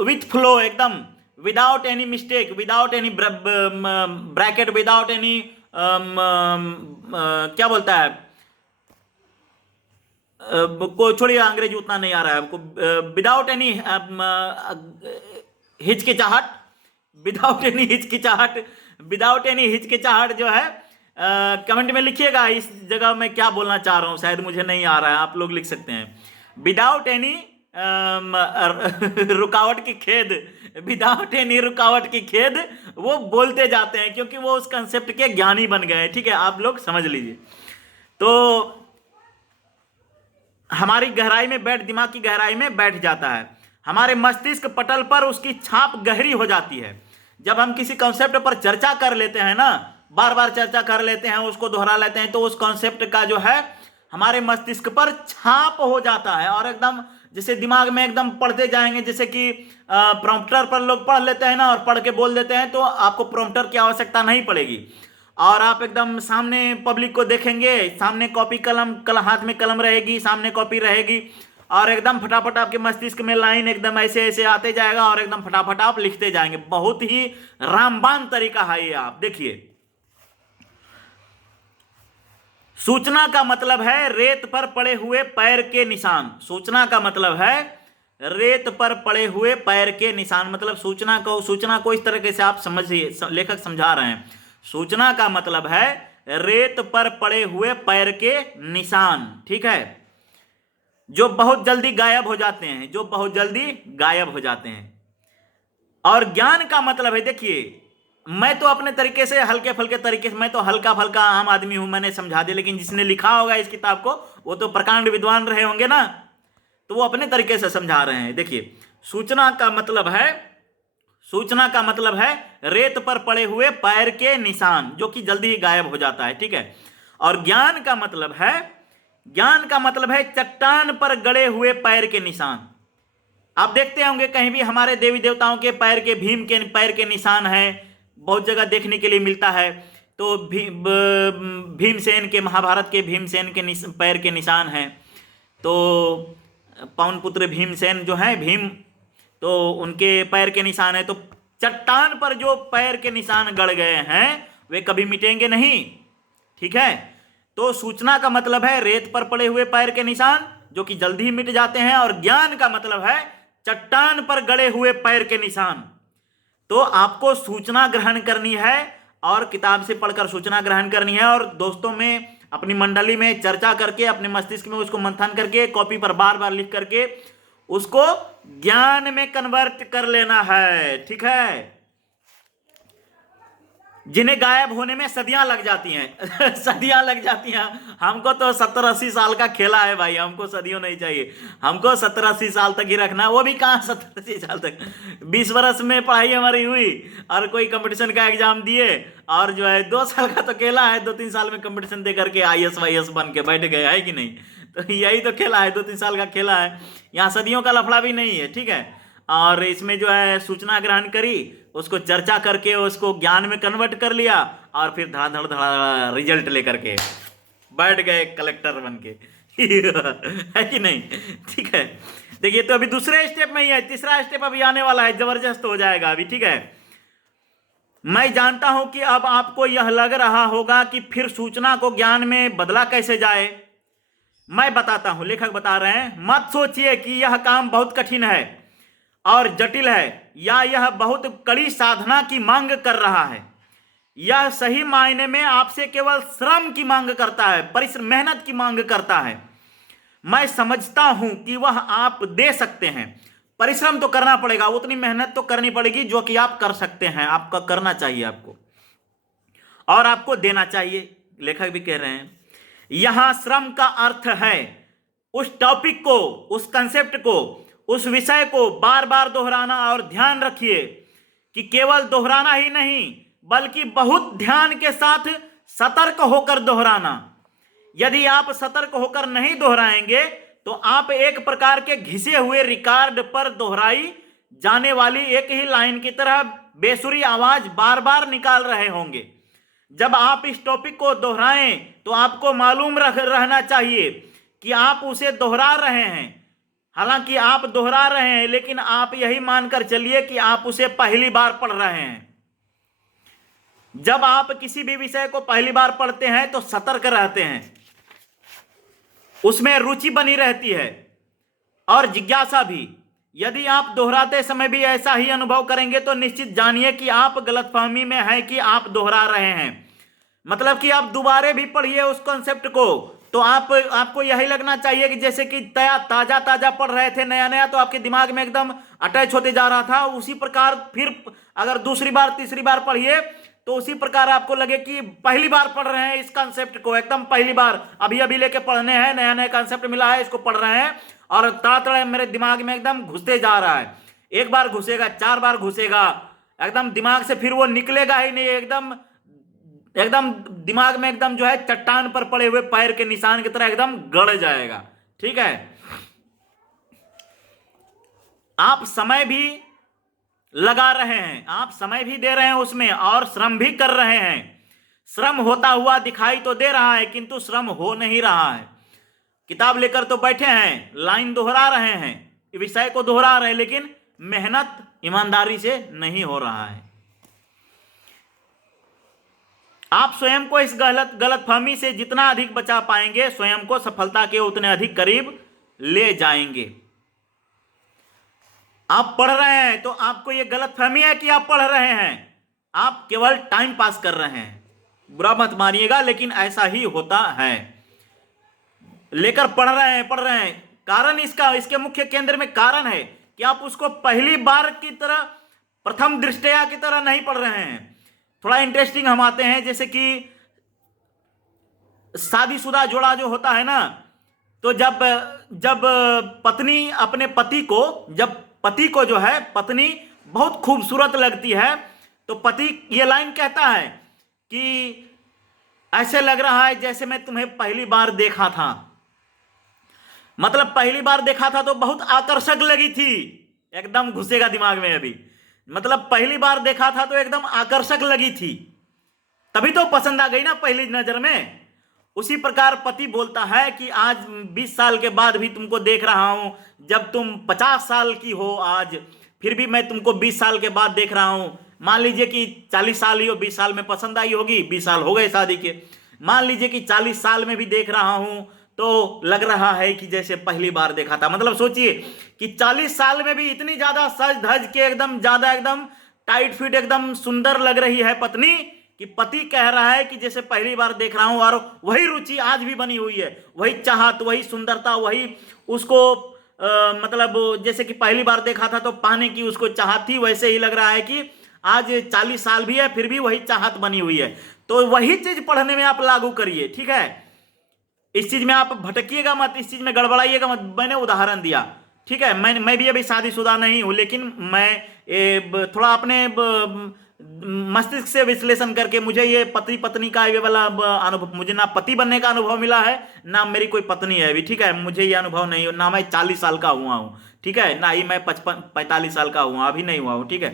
विथ फ्लो, एकदम without any mistake, without any bracket, without any क्या बोलता है, को छोड़िए अंग्रेजी उतना नहीं आ रहा है हमको, विदाउट एनी हिचकिचाहट, विदाउट एनी हिचकिचाहट जो है, कमेंट में लिखिएगा इस जगह मैं क्या बोलना चाह रहा हूं, शायद मुझे नहीं आ रहा है, आप लोग लिख सकते हैं। विदाउट एनी रुकावट की खेद, विदाउट एनी रुकावट की खेद वो बोलते जाते हैं, क्योंकि वो उस कंसेप्ट के ज्ञानी बन गए हैं। ठीक है। आप लोग समझ लीजिए। तो हमारी दिमाग की गहराई में बैठ जाता है, हमारे मस्तिष्क पटल पर उसकी छाप गहरी हो जाती है। जब हम किसी कॉन्सेप्ट पर चर्चा कर लेते हैं ना, बार बार चर्चा कर लेते हैं, उसको दोहरा लेते हैं, तो उस कॉन्सेप्ट का जो है हमारे मस्तिष्क पर छाप हो जाता है और एकदम जैसे दिमाग में एकदम पढ़ते जाएंगे। जैसे कि प्रॉम्प्टर पर लोग पढ़ लेते हैं ना और पढ़ के बोल देते हैं, तो आपको प्रॉम्प्टर की आवश्यकता नहीं पड़ेगी और आप एकदम सामने पब्लिक को देखेंगे, सामने कॉपी कलम हाथ में कलम रहेगी, सामने कॉपी रहेगी और एकदम फटाफट आपके मस्तिष्क में लाइन एकदम ऐसे ऐसे आते जाएगा और एकदम फटाफट आप लिखते जाएंगे। बहुत ही रामबाण तरीका है ये। आप देखिए, सूचना का मतलब है रेत पर पड़े हुए पैर के निशान। सूचना का मतलब है रेत पर पड़े हुए पैर के निशान। मतलब सूचना को इस तरीके से आप समझिए, लेखक समझा रहे हैं। सूचना का मतलब है रेत पर पड़े हुए पैर के निशान, ठीक है, जो बहुत जल्दी गायब हो जाते हैं, जो बहुत जल्दी गायब हो जाते हैं। और ज्ञान का मतलब है, देखिए मैं तो अपने तरीके से हल्के फुल्के तरीके से, मैं तो हल्का फल्का आम आदमी हूं, मैंने समझा दिया, लेकिन जिसने लिखा होगा इस किताब को वो तो प्रकांड विद्वान रहे होंगे ना, तो वो अपने तरीके से समझा रहे हैं। देखिए, सूचना का मतलब है रेत पर पड़े हुए पैर के निशान, जो कि जल्दी ही गायब हो जाता है, ठीक है। और ज्ञान का मतलब है चट्टान पर गड़े हुए पैर के निशान। आप देखते होंगे कहीं भी हमारे देवी देवताओं के पैर के, भीम के पैर के निशान हैं, बहुत जगह देखने के लिए मिलता है। तो भीमसेन के, महाभारत के भीमसेन के पैर के निशान हैं। तो पवन पुत्र भीमसेन जो है, भीम, तो उनके पैर के निशान है। तो चट्टान पर जो पैर के निशान गड़ गए हैं वे कभी मिटेंगे नहीं, ठीक है। तो सूचना का मतलब है रेत पर पड़े हुए पैर के निशान, जो कि जल्दी ही मिट जाते हैं। और ज्ञान का मतलब है चट्टान पर गड़े हुए पैर के निशान। तो आपको सूचना ग्रहण करनी है और किताब से पढ़कर सूचना ग्रहण करनी है और दोस्तों में, अपनी मंडली में चर्चा करके, अपने मस्तिष्क में उसको मंथन करके, कॉपी पर बार बार लिख करके उसको ज्ञान में कन्वर्ट कर लेना है, ठीक है। जिन्हें गायब होने में सदियां लग जाती हैं सदियां लग जाती हैं। हमको तो 70-80 साल का खेला है भाई, हमको सदियों नहीं चाहिए, हमको 70-80 साल तक ही रखना। वो भी कहाँ 70-80 साल तक, 20 वर्ष में पढ़ाई हमारी हुई और कोई कंपटीशन का एग्जाम दिए और जो है 2 साल का तो खेला है, 2-3 साल में कंपटीशन दे करके IAS वाईएएस बन के बैठ गए, है कि नहीं। तो यही तो खेला है, 2-3 साल का खेला है, यहाँ सदियों का लफड़ा भी नहीं है, ठीक है। और इसमें जो है सूचना ग्रहण करी, उसको चर्चा करके उसको ज्ञान में कन्वर्ट कर लिया और फिर धड़ाधड़ धड़ा रिजल्ट लेकर के बैठ गए कलेक्टर बन के है कि नहीं, ठीक है। देखिए, तो अभी दूसरे स्टेप में ही है, तीसरा स्टेप अभी आने वाला है, जबरदस्त हो जाएगा अभी, ठीक है। मैं जानता हूं कि अब आपको यह लग रहा होगा कि फिर सूचना को ज्ञान में बदला कैसे जाए। मैं बताता हूं, लेखक बता रहे हैं, मत सोचिए कि यह काम बहुत कठिन है और जटिल है या यह बहुत कड़ी साधना की मांग कर रहा है। यह सही मायने में आपसे केवल श्रम की मांग करता है, परिश्रम, मेहनत की मांग करता है। मैं समझता हूं कि वह आप दे सकते हैं। परिश्रम तो करना पड़ेगा, उतनी मेहनत तो करनी पड़ेगी जो कि आप कर सकते हैं, आपका करना चाहिए आपको, और आपको देना चाहिए। लेखक भी कह रहे हैं यहां श्रम का अर्थ है उस टॉपिक को, उस कंसेप्ट को, उस विषय को बार बार दोहराना। और ध्यान रखिए कि केवल दोहराना ही नहीं बल्कि बहुत ध्यान के साथ सतर्क होकर दोहराना। यदि आप सतर्क होकर नहीं दोहराएंगे तो आप एक प्रकार के घिसे हुए रिकॉर्ड पर दोहराई जाने वाली एक ही लाइन की तरह बेसुरी आवाज बार बार निकाल रहे होंगे। जब आप इस टॉपिक को दोहराएं तो आपको मालूम रहना चाहिए कि आप उसे दोहरा रहे हैं। हालांकि आप दोहरा रहे हैं, लेकिन आप यही मानकर चलिए कि आप उसे पहली बार पढ़ रहे हैं। जब आप किसी भी विषय को पहली बार पढ़ते हैं तो सतर्क रहते हैं, उसमें रुचि बनी रहती है और जिज्ञासा भी। यदि आप दोहराते समय भी ऐसा ही अनुभव करेंगे तो निश्चित जानिए कि आप गलतफहमी में हैं कि आप दोहरा रहे हैं। मतलब कि आप दोबारा भी पढ़िए उस कॉन्सेप्ट को तो आपको यही लगना चाहिए कि जैसे कि ताजा ताजा पढ़ रहे थे, नया नया, तो आपके दिमाग में एकदम अटैच होते जा रहा था। उसी प्रकार फिर अगर दूसरी बार तीसरी बार पढ़िए तो उसी प्रकार आपको लगे कि पहली बार पढ़ रहे हैं इस कॉन्सेप्ट को, एकदम पहली बार अभी अभी लेके पढ़ने हैं, नया नया कॉन्सेप्ट मिला है, इसको पढ़ रहे हैं और तड़ा मेरे दिमाग में एकदम घुसते जा रहा है। एक बार घुसेगा, 4 बार घुसेगा, एकदम दिमाग से फिर वो निकलेगा ही नहीं, एकदम एकदम दिमाग में एकदम जो है चट्टान पर पड़े हुए पैर के निशान की तरह एकदम गड़ जाएगा। ठीक है, आप समय भी लगा रहे हैं, आप समय भी दे रहे हैं उसमें और श्रम भी कर रहे हैं। श्रम होता हुआ दिखाई तो दे रहा है किंतु श्रम हो नहीं रहा है। किताब लेकर तो बैठे हैं, लाइन दोहरा रहे हैं, विषय को दोहरा रहे हैं, लेकिन मेहनत ईमानदारी से नहीं हो रहा है। आप स्वयं को इस गलतफहमी से जितना अधिक बचा पाएंगे, स्वयं को सफलता के उतने अधिक करीब ले जाएंगे। आप पढ़ रहे हैं तो आपको यह गलतफहमी है कि आप पढ़ रहे हैं, आप केवल टाइम पास कर रहे हैं। बुरा मत मानिएगा, लेकिन ऐसा ही होता है। लेकर पढ़ रहे हैं, कारण इसका, इसके मुख्य केंद्र में कारण है कि आप उसको पहली बार की तरह, प्रथम दृष्टया की तरह नहीं पढ़ रहे हैं। थोड़ा इंटरेस्टिंग हम आते हैं, जैसे कि शादीशुदा जोड़ा जो होता है ना, तो जब पत्नी अपने पति को, जब पति को जो है पत्नी बहुत खूबसूरत लगती है, तो पति ये लाइन कहता है कि ऐसे लग रहा है जैसे मैं तुम्हें पहली बार देखा था। मतलब पहली बार देखा था तो बहुत आकर्षक लगी थी, एकदम घुसेगा दिमाग में अभी। मतलब पहली बार देखा था तो एकदम आकर्षक लगी थी, तभी तो पसंद आ गई ना पहली नजर में। उसी प्रकार पति बोलता है कि आज 20 साल के बाद भी तुमको देख रहा हूं, जब तुम 50 साल की हो आज, फिर भी मैं तुमको 20 साल के बाद देख रहा हूं। मान लीजिए कि 40 साल ही हो, 20 साल में पसंद आई होगी, 20 साल हो गए शादी के, मान लीजिए कि 40 साल में भी देख रहा हूं तो लग रहा है कि जैसे पहली बार देखा था। मतलब सोचिए कि 40 साल में भी इतनी ज्यादा सज धज के एकदम ज्यादा एकदम टाइट फिट एकदम सुंदर लग रही है पत्नी, कि पति कह रहा है कि जैसे पहली बार देख रहा हूं। और वही रुचि आज भी बनी हुई है, वही चाहत, वही सुंदरता, वही उसको मतलब जैसे कि पहली बार देखा था तो पाने की उसको चाहत थी, वैसे ही लग रहा है कि आज 40 साल भी है फिर भी वही चाहत बनी हुई है। तो वही चीज पढ़ने में आप लागू करिए। ठीक है, इस चीज में आप भटकिएगा मत, इस चीज में गड़बड़ाइएगा मत। मैंने उदाहरण दिया, ठीक है, मैं भी अभी शादीशुदा नहीं हूं, लेकिन मैं थोड़ा अपने मस्तिष्क से विश्लेषण करके मुझे ये पति पत्नी का ये वाला अनुभव, मुझे ना पति बनने का अनुभव मिला है, ना मेरी कोई पत्नी है अभी। ठीक है, मुझे ये अनुभव नहीं, ना मैं 40 साल का हुआ हूँ, ठीक है, ना ही मैं 45 साल का हुआ, अभी नहीं हुआ हूँ। ठीक है,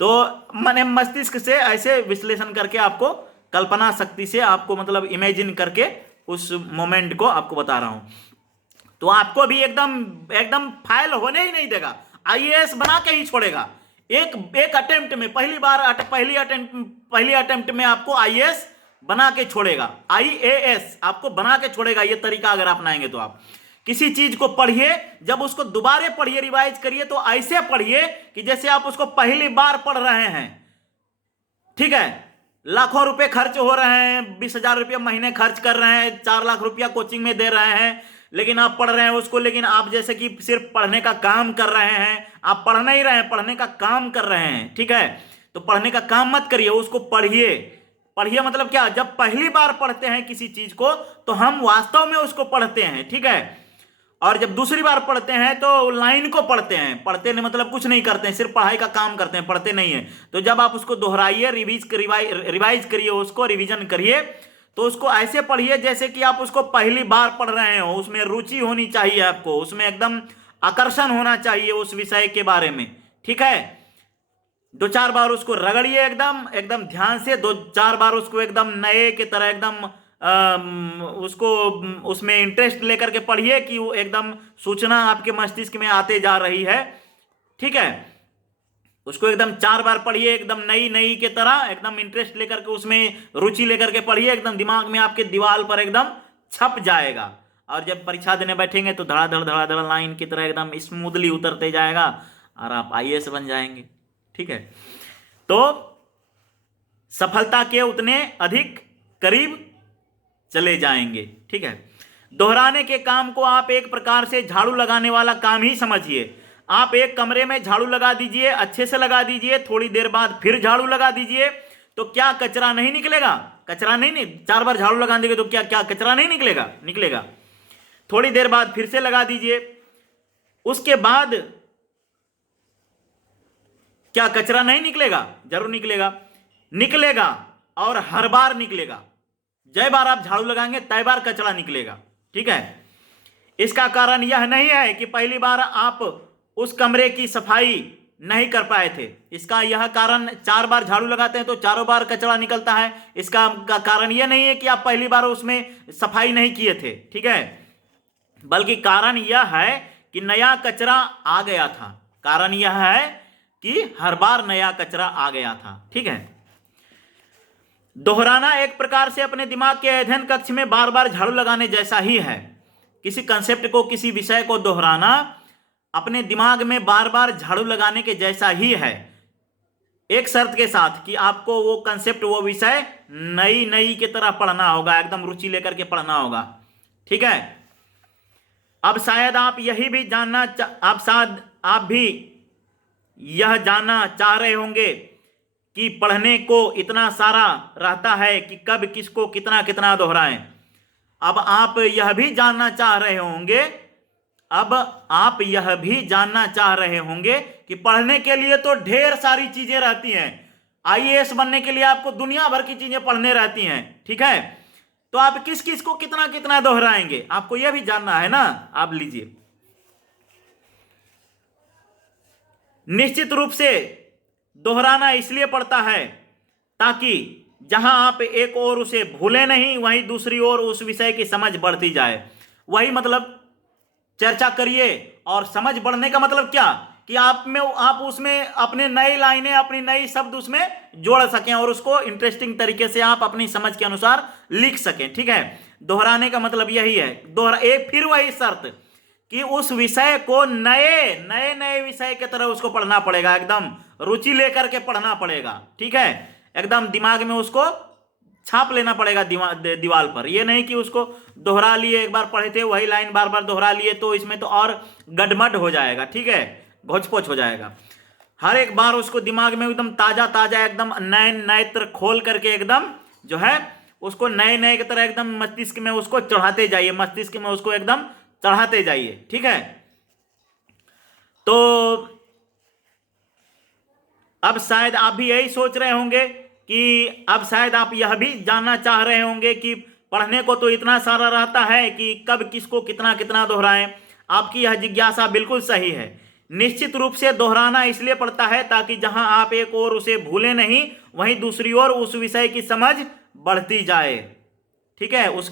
तो मैंने मस्तिष्क से ऐसे विश्लेषण करके आपको, कल्पना शक्ति से आपको मतलब इमेजिन करके उस मोमेंट को आपको बता रहा हूं। तो आपको भी एकदम एकदम फाइल होने ही नहीं देगा, आईएएस बना के ही छोड़ेगा। एक अटेम्प्ट में, पहली अटेम्प्ट में आपको आईएएस बना के छोड़ेगा, आईएएस आपको बना के छोड़ेगा। ये तरीका अगर अपनाएंगे तो आप किसी चीज को पढ़िए, जब उसको दोबारा पढ़िए, रिवाइज करिए, तो ऐसे पढ़िए कि जैसे आप उसको पहली बार पढ़ रहे हैं। ठीक है, लाखों रुपए खर्च हो रहे हैं, 20,000 रुपये महीने खर्च कर रहे हैं, 4 लाख रुपया कोचिंग में दे रहे हैं, लेकिन आप पढ़ रहे हैं उसको, लेकिन आप जैसे कि सिर्फ पढ़ने का काम कर रहे हैं, आप पढ़ नहीं रहे हैं, पढ़ने का काम कर रहे हैं। ठीक है, तो पढ़ने का काम मत करिए, उसको पढ़िए। पढ़िए मतलब क्या, जब पहली बार पढ़ते हैं किसी चीज को तो हम वास्तव में उसको पढ़ते हैं। ठीक है, और जब दूसरी बार पढ़ते हैं तो लाइन को पढ़ते हैं, पढ़ते नहीं मतलब कुछ नहीं करते हैं, सिर्फ पढ़ाई का काम करते हैं, पढ़ते नहीं है। तो जब आप उसको दोहराइए, रिवाइज करिए, उसको रिवीजन करिए, तो उसको ऐसे पढ़िए जैसे कि आप उसको पहली बार पढ़ रहे हो। उसमें रुचि होनी चाहिए आपको, उसमें एकदम आकर्षण होना चाहिए उस विषय के बारे में। ठीक है, 2-4 बार उसको रगड़िए एकदम एकदम ध्यान से, 2-4 बार उसको एकदम नए की तरह एकदम उसको उसमें इंटरेस्ट लेकर के पढ़िए कि वो एकदम सूचना आपके मस्तिष्क में आते जा रही है। ठीक है, उसको एकदम 4 बार पढ़िए, एकदम नई के तरह एकदम इंटरेस्ट लेकर के, उसमें रुचि लेकर के पढ़िए, एकदम दिमाग में आपके दीवार पर एकदम छप जाएगा। और जब परीक्षा देने बैठेंगे तो धड़ाधड़ लाइन की तरह एकदम स्मूथली उतरते जाएगा और आप आईएएस बन जाएंगे। ठीक है, तो सफलता के उतने अधिक करीब चले जाएंगे। ठीक है, दोहराने के काम को आप एक प्रकार से झाड़ू लगाने वाला काम ही समझिए। आप एक कमरे में झाड़ू लगा दीजिए, अच्छे से लगा दीजिए, थोड़ी देर बाद फिर झाड़ू लगा दीजिए, तो क्या कचरा नहीं निकलेगा? कचरा नहीं 4 बार झाड़ू लगा देंगे तो क्या कचरा नहीं निकलेगा? निकलेगा। थोड़ी देर बाद फिर से लगा दीजिए, उसके बाद क्या कचरा नहीं निकलेगा? जरूर निकलेगा, निकलेगा और हर बार निकलेगा। जय बार आप झाड़ू लगाएंगे तय बार कचरा निकलेगा। ठीक है, इसका कारण यह नहीं है कि पहली बार आप उस कमरे की सफाई नहीं कर पाए थे। इसका यह कारण 4 बार झाड़ू लगाते हैं तो चारों बार कचरा निकलता है। इसका कारण यह नहीं है कि आप पहली बार उसमें सफाई नहीं किए थे। ठीक है, बल्कि कारण यह है कि नया कचरा आ गया था। कारण यह है कि हर बार नया कचरा आ गया था। ठीक है, दोहराना एक प्रकार से अपने दिमाग के अध्ययन कक्ष में बार बार झाड़ू लगाने जैसा ही है। किसी कंसेप्ट को, किसी विषय को दोहराना अपने दिमाग में बार बार झाड़ू लगाने के जैसा ही है, एक शर्त के साथ कि आपको वो कंसेप्ट, वो विषय नई नई की तरह पढ़ना होगा, एकदम रुचि लेकर के पढ़ना होगा। ठीक है, अब शायद आप यही भी आप भी यह जानना चाह रहे होंगे कि पढ़ने को इतना सारा रहता है कि कब किसको कितना कितना दोहराएं। अब आप यह भी जानना चाह रहे होंगे कि पढ़ने के लिए तो ढेर सारी चीजें रहती हैं। आईएएस बनने के लिए आपको दुनिया भर की चीजें पढ़ने रहती हैं। ठीक है, तो आप किस किस को कितना कितना दोहराएंगे, आपको यह भी जानना है ना। आप लीजिए, निश्चित रूप से दोहराना इसलिए पड़ता है ताकि जहां आप एक ओर उसे भूले नहीं, वहीं दूसरी ओर उस विषय की समझ बढ़ती जाए। वही मतलब चर्चा करिए। और समझ बढ़ने का मतलब क्या कि आप उसमें अपने नई लाइनें, अपनी नई शब्द उसमें जोड़ सकें और उसको इंटरेस्टिंग तरीके से आप अपनी समझ के अनुसार लिख सकें। ठीक है, दोहराने का मतलब यही है। फिर वही शर्त कि उस विषय को नए विषय की तरह उसको पढ़ना पड़ेगा, एकदम रुचि लेकर के पढ़ना पड़ेगा। ठीक है, एकदम दिमाग में उसको छाप लेना पड़ेगा दीवार पर। यह नहीं कि उसको दोहरा लिए, एक बार पढ़े थे वही लाइन बार बार दोहरा लिए, तो इसमें तो और गडमड हो जाएगा। ठीक है, घोचपोच हो जाएगा। हर एक बार उसको दिमाग में एकदम ताजा ताजा, एकदम नए नेत्र खोल करके एकदम जो है उसको नए की तरह एकदम मस्तिष्क में उसको चढ़ाते जाइए, मस्तिष्क में उसको एकदम चढ़ाते जाइए। ठीक है, तो अब शायद आप भी यही सोच रहे होंगे कि अब शायद आप यह भी जानना चाह रहे होंगे कि पढ़ने को तो इतना सारा रहता है कि कब किसको कितना कितना दोहराएं। आपकी यह जिज्ञासा बिल्कुल सही है। निश्चित रूप से दोहराना इसलिए पड़ता है ताकि जहां आप एक ओर उसे भूले नहीं, वहीं दूसरी ओर उस विषय की समझ बढ़ती जाए। ठीक है, उस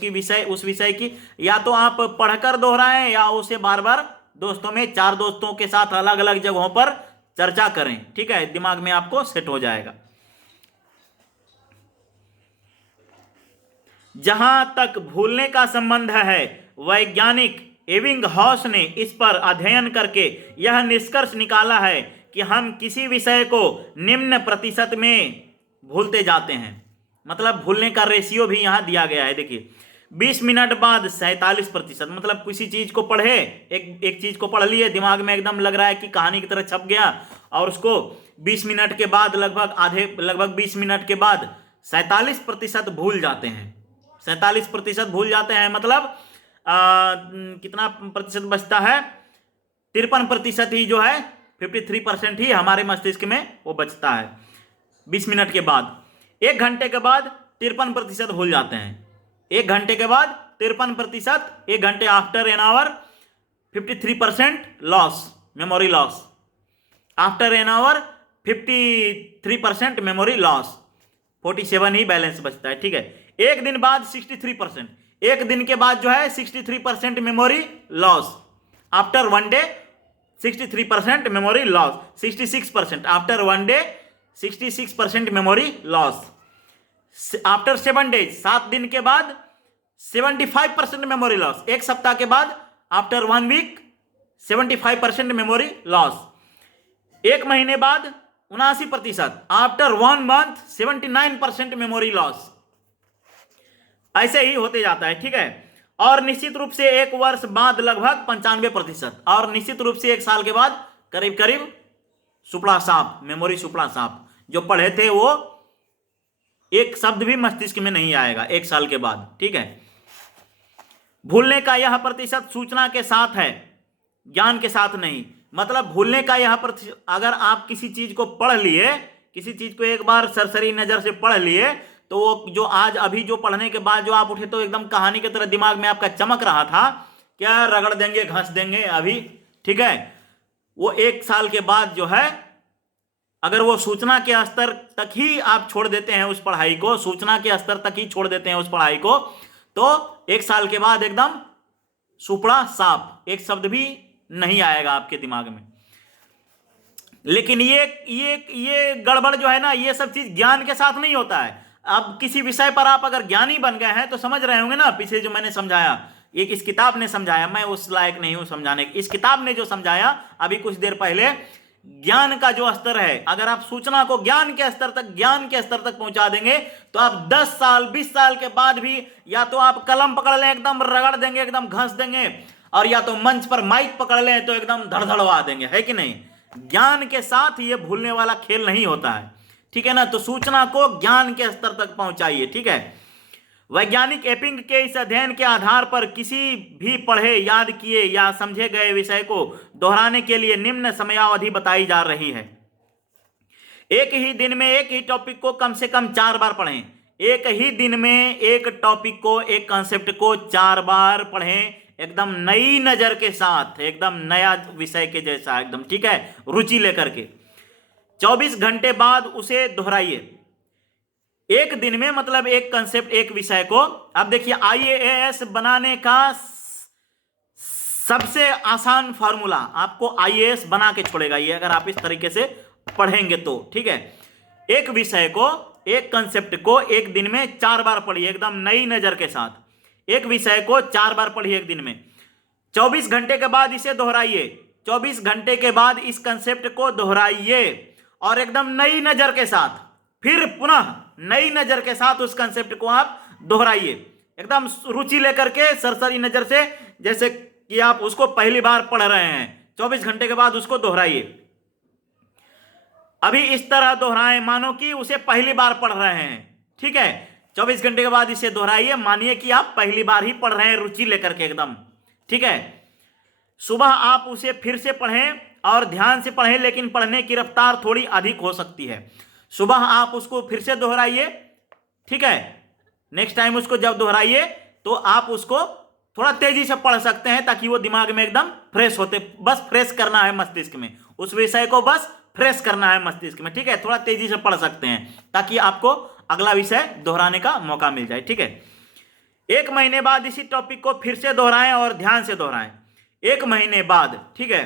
विषय की या तो आप पढ़कर दोहराएं या उसे बार बार दोस्तों में, 4 दोस्तों के साथ अलग अलग जगहों पर चर्चा करें। ठीक है, दिमाग में आपको सेट हो जाएगा। जहां तक भूलने का संबंध है, वैज्ञानिक एबिंगहॉस ने इस पर अध्ययन करके यह निष्कर्ष निकाला है कि हम किसी विषय को निम्न प्रतिशत में भूलते जाते हैं। मतलब भूलने का रेशियो भी यहां दिया गया है। देखिए, 20 मिनट बाद 47%। मतलब किसी चीज को पढ़े, एक चीज को पढ़ लिए, दिमाग में एकदम लग रहा है कि कहानी की तरह छप गया, और उसको 20 मिनट के बाद लगभग 20 मिनट के बाद 47% भूल जाते हैं। 47% भूल जाते हैं, मतलब कितना प्रतिशत बचता है? 53% ही जो है, 53% ही हमारे मस्तिष्क में वो बचता है 20 मिनट के बाद। 1 घंटे के बाद 53% भूल जाते हैं। 1 घंटे के बाद 53%, 1 घंटे after an hour 53% loss, memory loss. After an hour 53% memory loss, 47 he balance बचता है। ठीक है, 1 दिन बाद 63%, 1 दिन के बाद जो है 63% memory loss. After 1 day 63% memory loss, 66%। After 1 day 66% memory loss. After 7 days, 7 दिन के बाद 75% मेमोरी लॉस। 1 सप्ताह के बाद आफ्टर 1 वीक 75% मेमोरी लॉस। 1 महीने बाद 79%। After 1 month 79% memory loss. ऐसे ही होते जाता है। ठीक है, और निश्चित रूप से 1 वर्ष बाद लगभग 95%, और निश्चित रूप से 1 साल के बाद करीब करीब सुपड़ा साफ, मेमोरी सुपड़ा साफ। जो पढ़े थे वो एक शब्द भी मस्तिष्क में नहीं आएगा 1 साल के बाद। ठीक है, भूलने का यह प्रतिशत सूचना के साथ है, ज्ञान के साथ नहीं। मतलब भूलने का यहां पर, अगर आप किसी चीज को पढ़ लिए, किसी चीज को एक बार सरसरी नजर से पढ़ लिए, तो वो जो आज अभी जो पढ़ने के बाद जो आप उठे तो एकदम कहानी की तरह दिमाग में आपका चमक रहा था, क्या रगड़ देंगे घस देंगे अभी, ठीक है। वो 1 साल के बाद जो है, अगर वो सूचना के स्तर तक ही आप छोड़ देते हैं उस पढ़ाई को, सूचना के स्तर तक ही छोड़ देते हैं उस पढ़ाई को, तो 1 साल के बाद एकदम सुपड़ा साफ, एक शब्द भी नहीं आएगा आपके दिमाग में। लेकिन ये गड़बड़ जो है ना, ये सब चीज ज्ञान के साथ नहीं होता है। अब किसी विषय पर आप अगर ज्ञानी बन गए हैं तो समझ रहे होंगे ना, पीछे जो मैंने समझाया, एक इस किताब ने समझाया, मैं उस लायक नहीं हूं समझाने की, इस किताब ने जो समझाया अभी कुछ देर पहले, ज्ञान का जो स्तर है, अगर आप सूचना को ज्ञान के स्तर तक पहुंचा देंगे, तो आप 10 साल 20 साल के बाद भी या तो आप कलम पकड़ लें एकदम रगड़ देंगे, एकदम घस देंगे, और या तो मंच पर माइक पकड़ लें तो एकदम धड़धड़वा देंगे, है कि नहीं। ज्ञान के साथ ये भूलने वाला खेल नहीं होता है, ठीक है ना। तो सूचना को ज्ञान के स्तर तक पहुंचाइए, ठीक है। वैज्ञानिक एपिंग के इस अध्ययन के आधार पर किसी भी पढ़े, याद किए या समझे गए विषय को दोहराने के लिए निम्न समयावधि बताई जा रही है। एक ही दिन में एक ही टॉपिक को कम से कम 4 बार पढ़ें। एक ही दिन में एक टॉपिक को, एक कॉन्सेप्ट को 4 बार पढ़ें, एकदम नई नजर के साथ, एकदम नया विषय के जैसा, एकदम, ठीक है, रुचि लेकर के। 24 घंटे बाद उसे दोहराइए। एक दिन में मतलब एक कंसेप्ट, एक विषय को, अब देखिए आईएएस बनाने का सबसे आसान फार्मूला आपको आईएएस बना के छोड़ेगा ये, अगर आप इस तरीके से पढ़ेंगे तो, ठीक है। एक विषय को, एक कंसेप्ट को एक दिन में 4 बार पढ़िए, एकदम नई नजर के साथ। एक विषय को 4 बार पढ़िए एक दिन में। 24 घंटे के बाद इसे दोहराइए। 24 घंटे के बाद इस कंसेप्ट को दोहराइए और एकदम नई नजर के साथ, फिर पुनः नई नजर के साथ उस कंसेप्ट को आप दोहराइए, एकदम रुचि लेकर के, सरसरी नजर से, जैसे कि आप उसको पहली बार पढ़ रहे हैं। 24 घंटे के बाद उसको दोहराइए। अभी इस तरह दोहराएं मानो कि उसे पहली बार पढ़ रहे हैं, ठीक है। 24 घंटे के बाद इसे दोहराइए, मानिए कि आप पहली बार ही पढ़ रहे हैं, रुचि लेकर के एकदम, ठीक है। सुबह आप उसे फिर से पढ़ें और ध्यान से पढ़ें, लेकिन पढ़ने की रफ्तार थोड़ी अधिक हो सकती है। सुबह आप उसको फिर से दोहराइए, ठीक है। नेक्स्ट टाइम उसको जब दोहराइए तो आप उसको थोड़ा तेजी से पढ़ सकते हैं, ताकि वो दिमाग में एकदम फ्रेश होते, बस फ्रेश करना है मस्तिष्क में, उस विषय को बस फ्रेश करना है मस्तिष्क में, ठीक है। थोड़ा तेजी से पढ़ सकते हैं ताकि आपको अगला विषय दोहराने का मौका मिल जाए, ठीक है। 1 महीने बाद इसी टॉपिक को फिर से दोहराएं और ध्यान से दोहराएं। 1 महीने बाद, ठीक है,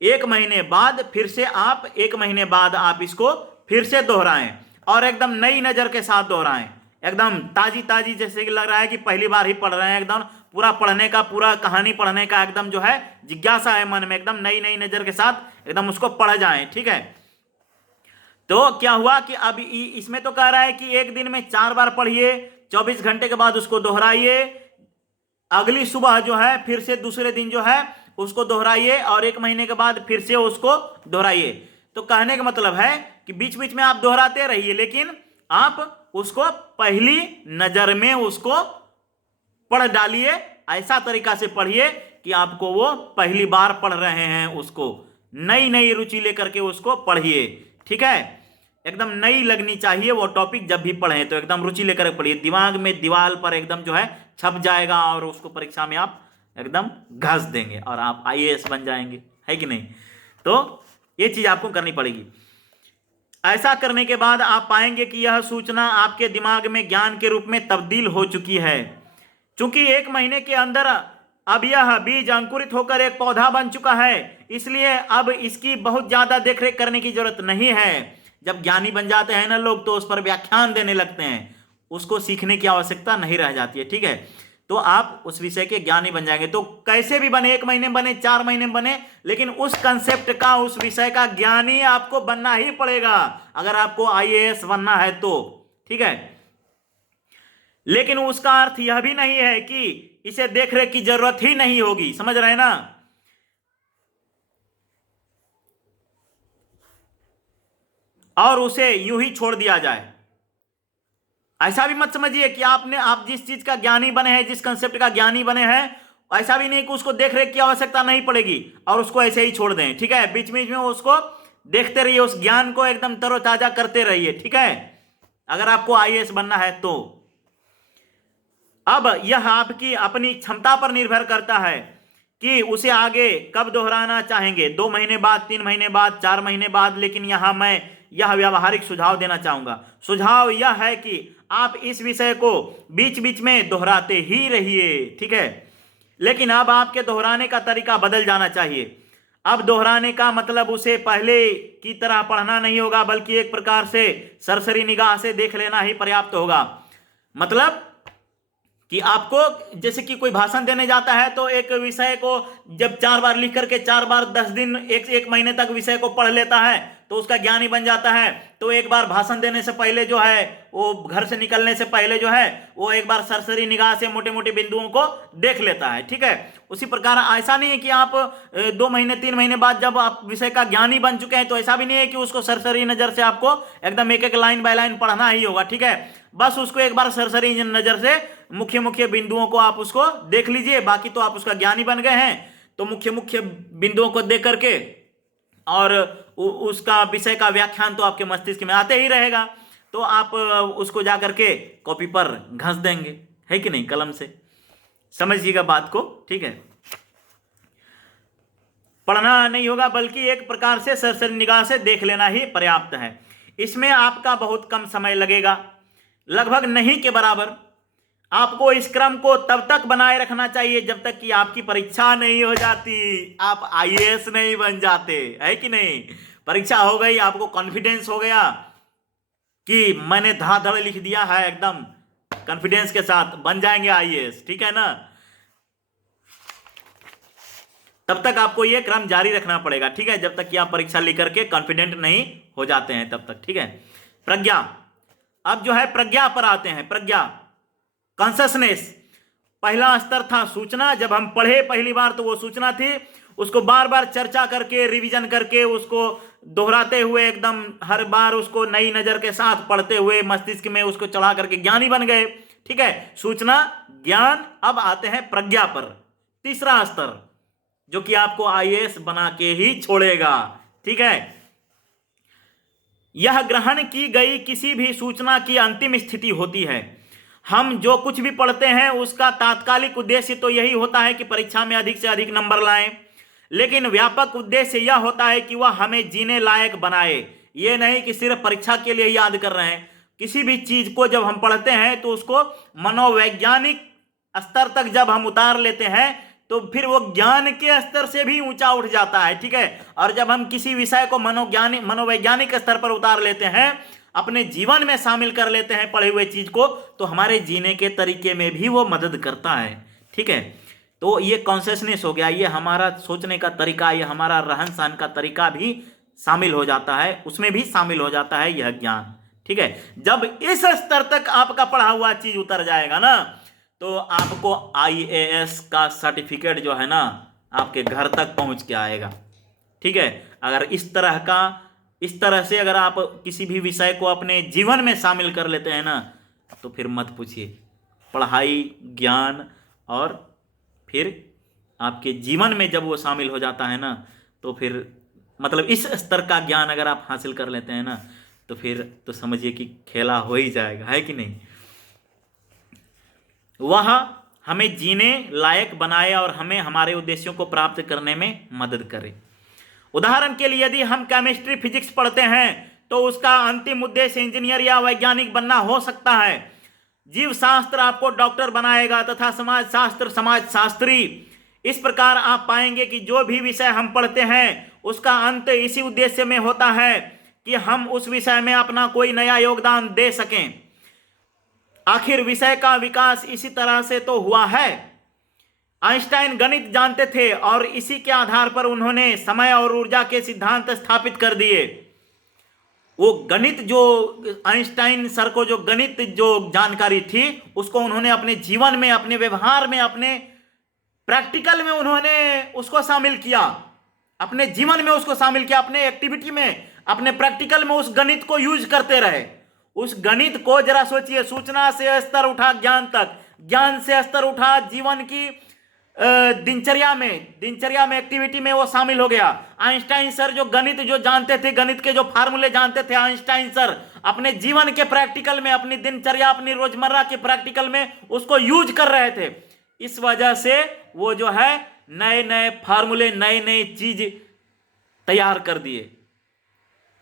1 महीने बाद फिर से आप, 1 महीने बाद आप इसको फिर से दोहराएं और एकदम नई नजर के साथ दोहराएं, एकदम ताजी ताजी, जैसे कि लग रहा है कि पहली बार ही पढ़ रहे हैं, एकदम पूरा पढ़ने का, पूरा कहानी पढ़ने का एकदम जो है जिज्ञासा है मन में, एकदम नई नई नजर के साथ एकदम उसको पढ़ जाएं, ठीक है। तो क्या हुआ कि अब इसमें तो कह रहा है कि एक दिन में 4 बार पढ़िए, 24 घंटे के बाद उसको दोहराइए, अगली सुबह जो है फिर से दूसरे दिन जो है उसको दोहराइए और 1 महीने के बाद फिर से उसको दोहराइए। तो कहने का मतलब है कि बीच बीच में आप दोहराते रहिए, लेकिन आप उसको पहली नजर में उसको पढ़ डालिए, ऐसा तरीका से पढ़िए कि आपको वो पहली बार पढ़ रहे हैं, उसको नई नई रुचि लेकर के उसको पढ़िए, ठीक है। एकदम नई लगनी चाहिए वो टॉपिक, जब भी पढ़ें तो एकदम रुचि लेकर पढ़िए, दिमाग में दीवार पर एकदम जो है छप जाएगा और उसको परीक्षा में आप एकदम घस देंगे और आप आईएएस बन जाएंगे, है कि नहीं। तो ये चीज आपको करनी पड़ेगी। ऐसा करने के बाद आप पाएंगे कि यह सूचना आपके दिमाग में ज्ञान के रूप में तब्दील हो चुकी है। चूंकि 1 महीने के अंदर अब यह बीज अंकुरित होकर एक पौधा बन चुका है, इसलिए अब इसकी बहुत ज्यादा देखरेख करने की जरूरत नहीं है। जब ज्ञानी बन जाते हैं ना लोग, तो उस पर व्याख्यान देने लगते हैं, उसको सीखने की आवश्यकता नहीं रह जाती है, ठीक है। तो आप उस विषय के ज्ञानी बन जाएंगे। तो कैसे भी बने, 1 महीने बने, 4 महीने बने, लेकिन उस कंसेप्ट का, उस विषय का ज्ञानी आपको बनना ही पड़ेगा, अगर आपको आईएएस बनना है तो, ठीक है। लेकिन उसका अर्थ यह भी नहीं है कि इसे देखरेख की जरूरत ही नहीं होगी, समझ रहे हैं ना। और उसे यूं ही छोड़ दिया जाए, ऐसा भी मत समझिए कि आप जिस चीज का ज्ञानी बने हैं, जिस कंसेप्ट का ज्ञानी बने हैं, ऐसा भी नहीं कि उसको देख रेख की आवश्यकता नहीं पड़ेगी और उसको ऐसे ही छोड़ दें, ठीक है। बीच बीच में उसको देखते रहिए, उस ज्ञान को एकदम तरोताजा करते रहिए, ठीक है, अगर आपको आईएएस बनना है तो। अब यह आपकी अपनी क्षमता पर निर्भर करता है कि उसे आगे कब दोहराना चाहेंगे, 2 महीने बाद, 3 महीने बाद, 4 महीने बाद। लेकिन यहां मैं यह व्यावहारिक सुझाव देना चाहूंगा। सुझाव यह है कि आप इस विषय को बीच बीच में दोहराते ही रहिए, ठीक है। लेकिन अब आपके दोहराने का तरीका बदल जाना चाहिए। अब दोहराने का मतलब उसे पहले की तरह पढ़ना नहीं होगा, बल्कि एक प्रकार से सरसरी निगाह से देख लेना ही पर्याप्त होगा। मतलब कि आपको जैसे कि कोई भाषण देने जाता है तो एक विषय को जब 4 बार लिख करके 4 बार 10 दिन, एक महीने तक विषय को पढ़ लेता है तो उसका ज्ञान ही बन जाता है। तो एक बार भाषण देने से पहले जो है, वो घर से निकलने से पहले जो है, वो एक बार सरसरी निगाह से मोटे मोटे बिंदुओं को देख लेता है, ठीक है। उसी प्रकार ऐसा नहीं है कि आप 2 महीने 3 महीने बाद जब आप विषय का ज्ञानी बन चुके हैं तो ऐसा भी नहीं है कि उसको सरसरी नजर से आपको एकदम एक एक लाइन बाय लाइन पढ़ना ही होगा, ठीक है। बस उसको एक बार सरसरी नजर से मुख्य मुख्य बिंदुओं को आप उसको देख लीजिए, बाकी तो आप उसका ज्ञानी बन गए हैं। तो मुख्य मुख्य बिंदुओं को देख करके और उसका विषय का व्याख्यान तो आपके मस्तिष्क में आते ही रहेगा, तो आप उसको जा करके कॉपी पर घस देंगे, है कि नहीं, कलम से। समझिएगा बात को, ठीक है। पढ़ना नहीं होगा, बल्कि एक प्रकार से सरसरी निगाह से देख लेना ही पर्याप्त है। इसमें आपका बहुत कम समय लगेगा, लगभग नहीं के बराबर। आपको इस क्रम को तब तक बनाए रखना चाहिए जब तक कि आपकी परीक्षा नहीं हो जाती, आप आईएएस नहीं बन जाते, है कि नहीं। परीक्षा हो गई, आपको कॉन्फिडेंस हो गया कि मैंने धड़ाधड़ लिख दिया है, एकदम कॉन्फिडेंस के साथ बन जाएंगे आईएएस, ठीक है ना। तब तक आपको यह क्रम जारी रखना पड़ेगा, ठीक है, जब तक कि आप परीक्षा लेकर के कॉन्फिडेंट नहीं हो जाते हैं तब तक, ठीक है। प्रज्ञा, अब जो है प्रज्ञा पर आते हैं। प्रज्ञा, कॉन्शसनेस। पहला स्तर था सूचना, जब हम पढ़े पहली बार तो वो सूचना थी, उसको बार बार चर्चा करके, रिवीजन करके, उसको दोहराते हुए, एकदम हर बार उसको नई नजर के साथ पढ़ते हुए मस्तिष्क में उसको चढ़ा करके ज्ञानी बन गए, ठीक है। सूचना, ज्ञान। अब आते हैं प्रज्ञा पर, तीसरा स्तर, जो कि आपको आईएएस बना के ही छोड़ेगा, ठीक है। यह ग्रहण की गई किसी भी सूचना की अंतिम स्थिति होती है। हम जो कुछ भी पढ़ते हैं उसका तात्कालिक उद्देश्य तो यही होता है कि परीक्षा में अधिक से अधिक नंबर लाएं, लेकिन व्यापक उद्देश्य यह होता है कि वह हमें जीने लायक बनाए। यह नहीं कि सिर्फ परीक्षा के लिए याद कर रहे हैं। किसी भी चीज को जब हम पढ़ते हैं तो उसको मनोवैज्ञानिक स्तर तक जब हम उतार लेते हैं तो फिर वो ज्ञान के स्तर से भी ऊंचा उठ जाता है, ठीक है। और जब हम किसी विषय को मनोवैज्ञानिक स्तर पर उतार लेते हैं, अपने जीवन में शामिल कर लेते हैं पढ़े हुए चीज को, तो हमारे जीने के तरीके में भी वो मदद करता है, ठीक है। तो ये कॉन्शियसनेस हो गया, ये हमारा सोचने का तरीका, ये हमारा रहन सहन का तरीका भी शामिल हो जाता है, उसमें भी शामिल हो जाता है यह ज्ञान, ठीक है। जब इस स्तर तक आपका पढ़ा हुआ चीज उतर जाएगा ना, तो आपको आईएएस का सर्टिफिकेट जो है ना आपके घर तक पहुंच के आएगा, ठीक है। अगर इस तरह से अगर आप किसी भी विषय को अपने जीवन में शामिल कर लेते हैं ना, तो फिर मत पूछिए, पढ़ाई, ज्ञान और फिर आपके जीवन में जब वो शामिल हो जाता है ना, तो फिर मतलब इस स्तर का ज्ञान अगर आप हासिल कर लेते हैं ना, तो फिर तो समझिए कि खेला हो ही जाएगा, है कि नहीं। वह हमें जीने लायक बनाए और हमें हमारे उद्देश्यों को प्राप्त करने में मदद करे। उदाहरण के लिए यदि हम केमिस्ट्री, फिजिक्स पढ़ते हैं तो उसका अंतिम उद्देश्य इंजीनियर या वैज्ञानिक बनना हो सकता है। जीव शास्त्र आपको डॉक्टर बनाएगा तथा समाज शास्त्र समाज शास्त्री। इस प्रकार आप पाएंगे कि जो भी विषय हम पढ़ते हैं उसका अंत इसी उद्देश्य में होता है कि हम उस विषय में अपना कोई नया योगदान दे सकें। आखिर विषय का विकास इसी तरह से तो हुआ है। आइंस्टाइन गणित जानते थे और इसी के आधार पर उन्होंने समय और ऊर्जा के सिद्धांत स्थापित कर दिए। वो गणित जो आइंस्टाइन सर को जो गणित जो जानकारी थी उसको उन्होंने अपने जीवन में, अपने व्यवहार में, अपने प्रैक्टिकल में उन्होंने उसको शामिल किया, अपने जीवन में उसको शामिल किया, अपने एक्टिविटी में, अपने प्रैक्टिकल में उस गणित को यूज करते रहे। उस गणित को जरा सोचिए, सूचना से स्तर उठा ज्ञान तक, ज्ञान से स्तर उठा जीवन की दिनचर्या में एक्टिविटी में वो शामिल हो गया। आइंस्टाइन सर जो गणित जो जानते थे, गणित के जो फार्मूले जानते थे, आइंस्टाइन सर अपने जीवन के प्रैक्टिकल में, अपनी दिनचर्या, अपनी रोजमर्रा के प्रैक्टिकल में उसको यूज कर रहे थे। इस वजह से वो जो है नए नए फार्मूले, नए नए चीज तैयार कर दिए,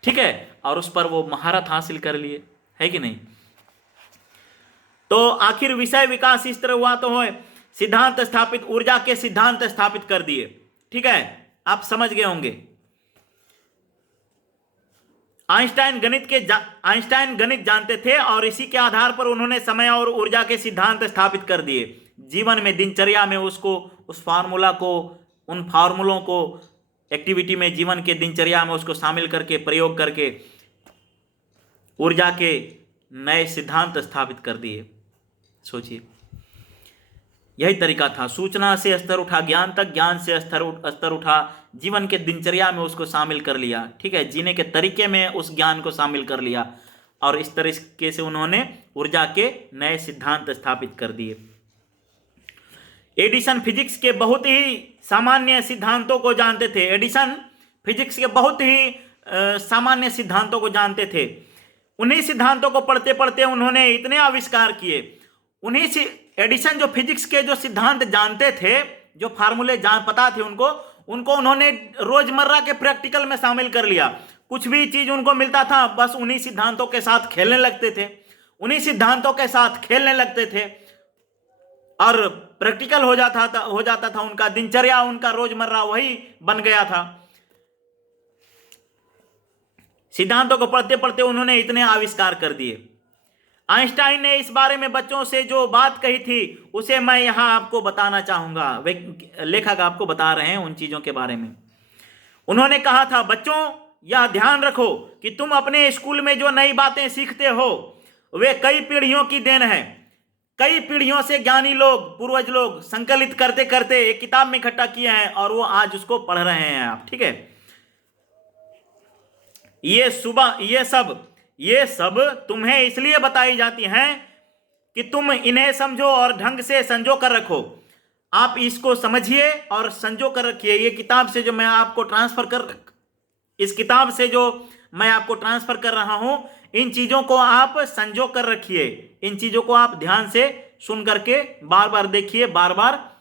ठीक है, और उस पर वो महारत हासिल कर लिए, है कि नहीं। तो आखिर विषय विकास इस तरह हुआ तो है सिद्धांत स्थापित, ऊर्जा के सिद्धांत स्थापित कर दिए, ठीक है, आप समझ गए होंगे। आइंस्टाइन गणित जानते थे और इसी के आधार पर उन्होंने समय और ऊर्जा के सिद्धांत स्थापित कर दिए। जीवन में, दिनचर्या में उसको, उस फार्मूला को, उन फार्मूलों को एक्टिविटी में, जीवन के दिनचर्या में उसको शामिल करके, प्रयोग करके ऊर्जा के नए सिद्धांत स्थापित कर दिए। सोचिए, यही तरीका था। सूचना से स्तर उठा ज्ञान तक, ज्ञान से स्तर उठा जीवन के दिनचर्या में, उसको शामिल कर लिया, ठीक है, जीने के तरीके में उस ज्ञान को शामिल कर लिया, और इस तरीके से उन्होंने ऊर्जा के नए सिद्धांत स्थापित कर दिए। एडिसन फिजिक्स के बहुत ही सामान्य सिद्धांतों को जानते थे। एडिसन फिजिक्स के बहुत ही सामान्य सिद्धांतों को जानते थे। उन्हीं सिद्धांतों को पढ़ते पढ़ते उन्होंने इतने आविष्कार किए। एडिसन जो फिजिक्स के जो सिद्धांत जानते थे, जो फार्मूले पता थे उनको उन्होंने रोजमर्रा के प्रैक्टिकल में शामिल कर लिया। कुछ भी चीज उनको मिलता था, बस उन्हीं सिद्धांतों के साथ खेलने लगते थे, उन्हीं सिद्धांतों के साथ खेलने लगते थे, और प्रैक्टिकल हो जाता था उनका दिनचर्या, उनका रोजमर्रा वही बन गया था। सिद्धांतों को पढ़ते पढ़ते उन्होंने इतने आविष्कार कर दिए। आइंस्टाइन ने इस बारे में बच्चों से जो बात कही थी उसे मैं यहां आपको बताना चाहूंगा। वे लेखक आपको बता रहे हैं उन चीजों के बारे में। उन्होंने कहा था, बच्चों यह ध्यान रखो कि तुम अपने स्कूल में जो नई बातें सीखते हो वे कई पीढ़ियों की देन है। कई पीढ़ियों से ज्ञानी लोग, पूर्वज लोग संकलित करते करते एक किताब में इकट्ठा किए हैं और वो आज उसको पढ़ रहे हैं आप, ठीक है। ये सब तुम्हें इसलिए बताई जाती हैं कि तुम इन्हें समझो और ढंग से संजो कर रखो। आप इसको समझिए और संजो कर रखिए। इस किताब से जो मैं आपको ट्रांसफर कर रहा हूं, इन चीजों को आप संजो कर रखिए। इन चीजों को आप ध्यान से सुन करके बार बार देखिए, बार बार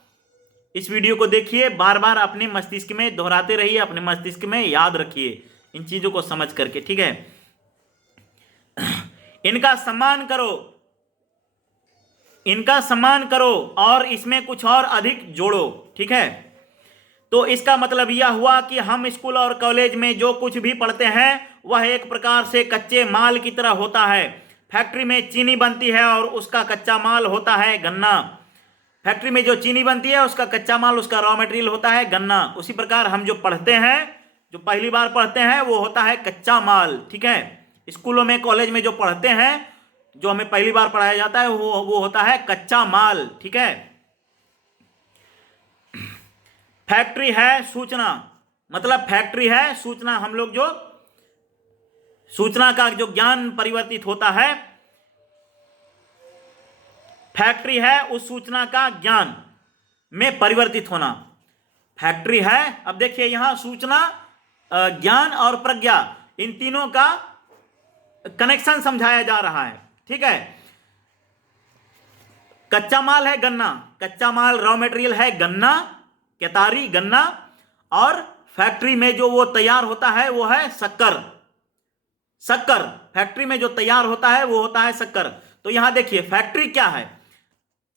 इस वीडियो को देखिए, बार बार अपने मस्तिष्क में दोहराते रहिए, अपने मस्तिष्क में याद रखिए इन चीजों को समझ करके, ठीक है। इनका सम्मान करो और इसमें कुछ और अधिक जोड़ो, ठीक है। तो इसका मतलब यह हुआ कि हम स्कूल और कॉलेज में जो कुछ भी पढ़ते हैं वह एक प्रकार से कच्चे माल की तरह होता है। फैक्ट्री में चीनी बनती है और उसका कच्चा माल होता है गन्ना। फैक्ट्री में जो चीनी बनती है उसका कच्चा माल, उसका रॉ मटेरियल होता है गन्ना। उसी प्रकार हम जो पढ़ते हैं, जो पहली बार पढ़ते हैं, वो होता है कच्चा माल, ठीक है। स्कूलों में, कॉलेज में जो पढ़ते हैं, जो हमें पहली बार पढ़ाया जाता है, वो होता है कच्चा माल, ठीक है। फैक्ट्री है सूचना, मतलब फैक्ट्री है सूचना। हम लोग जो सूचना का जो ज्ञान परिवर्तित होता है, फैक्ट्री है उस सूचना का ज्ञान में परिवर्तित होना, फैक्ट्री है। अब देखिए यहां सूचना, ज्ञान और प्रज्ञा, इन तीनों का कनेक्शन समझाया जा रहा है, ठीक है। कच्चा माल है गन्ना, कच्चा माल रॉ मटेरियल है गन्ना, केतारी गन्ना, और फैक्ट्री में जो वो तैयार होता है वो है शक्कर। फैक्ट्री में जो तैयार होता है वो होता है शक्कर। तो यहां देखिए फैक्ट्री क्या है।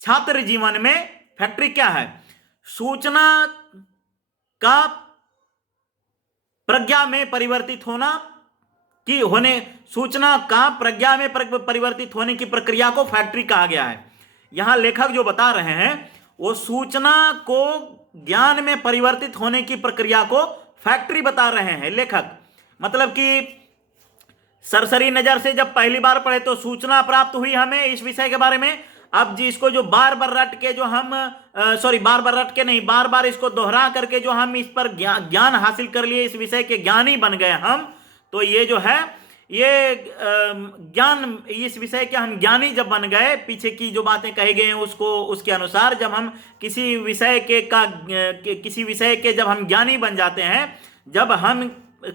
छात्र जीवन में फैक्ट्री क्या है? सूचना का प्रज्ञा में परिवर्तित होना सूचना का प्रज्ञा में परिवर्तित होने की प्रक्रिया को फैक्ट्री कहा गया है। यहां लेखक जो बता रहे हैं वो सूचना को ज्ञान में परिवर्तित होने की प्रक्रिया को फैक्ट्री बता रहे हैं लेखक। मतलब कि सरसरी नजर से जब पहली बार पढ़े तो सूचना प्राप्त हुई हमें इस विषय के बारे में। अब जी इसको जो बार बार रट के बार बार इसको दोहरा करके जो हम इस पर ज्ञान हासिल कर लिए, इस विषय के ज्ञानी बन गए हम, तो ये जो है ये ज्ञान, इस विषय के हम ज्ञानी जब बन गए, पीछे की जो बातें कही गई हैं उसको उसके अनुसार जब हम किसी विषय किसी विषय के जब हम ज्ञानी बन जाते हैं, जब हम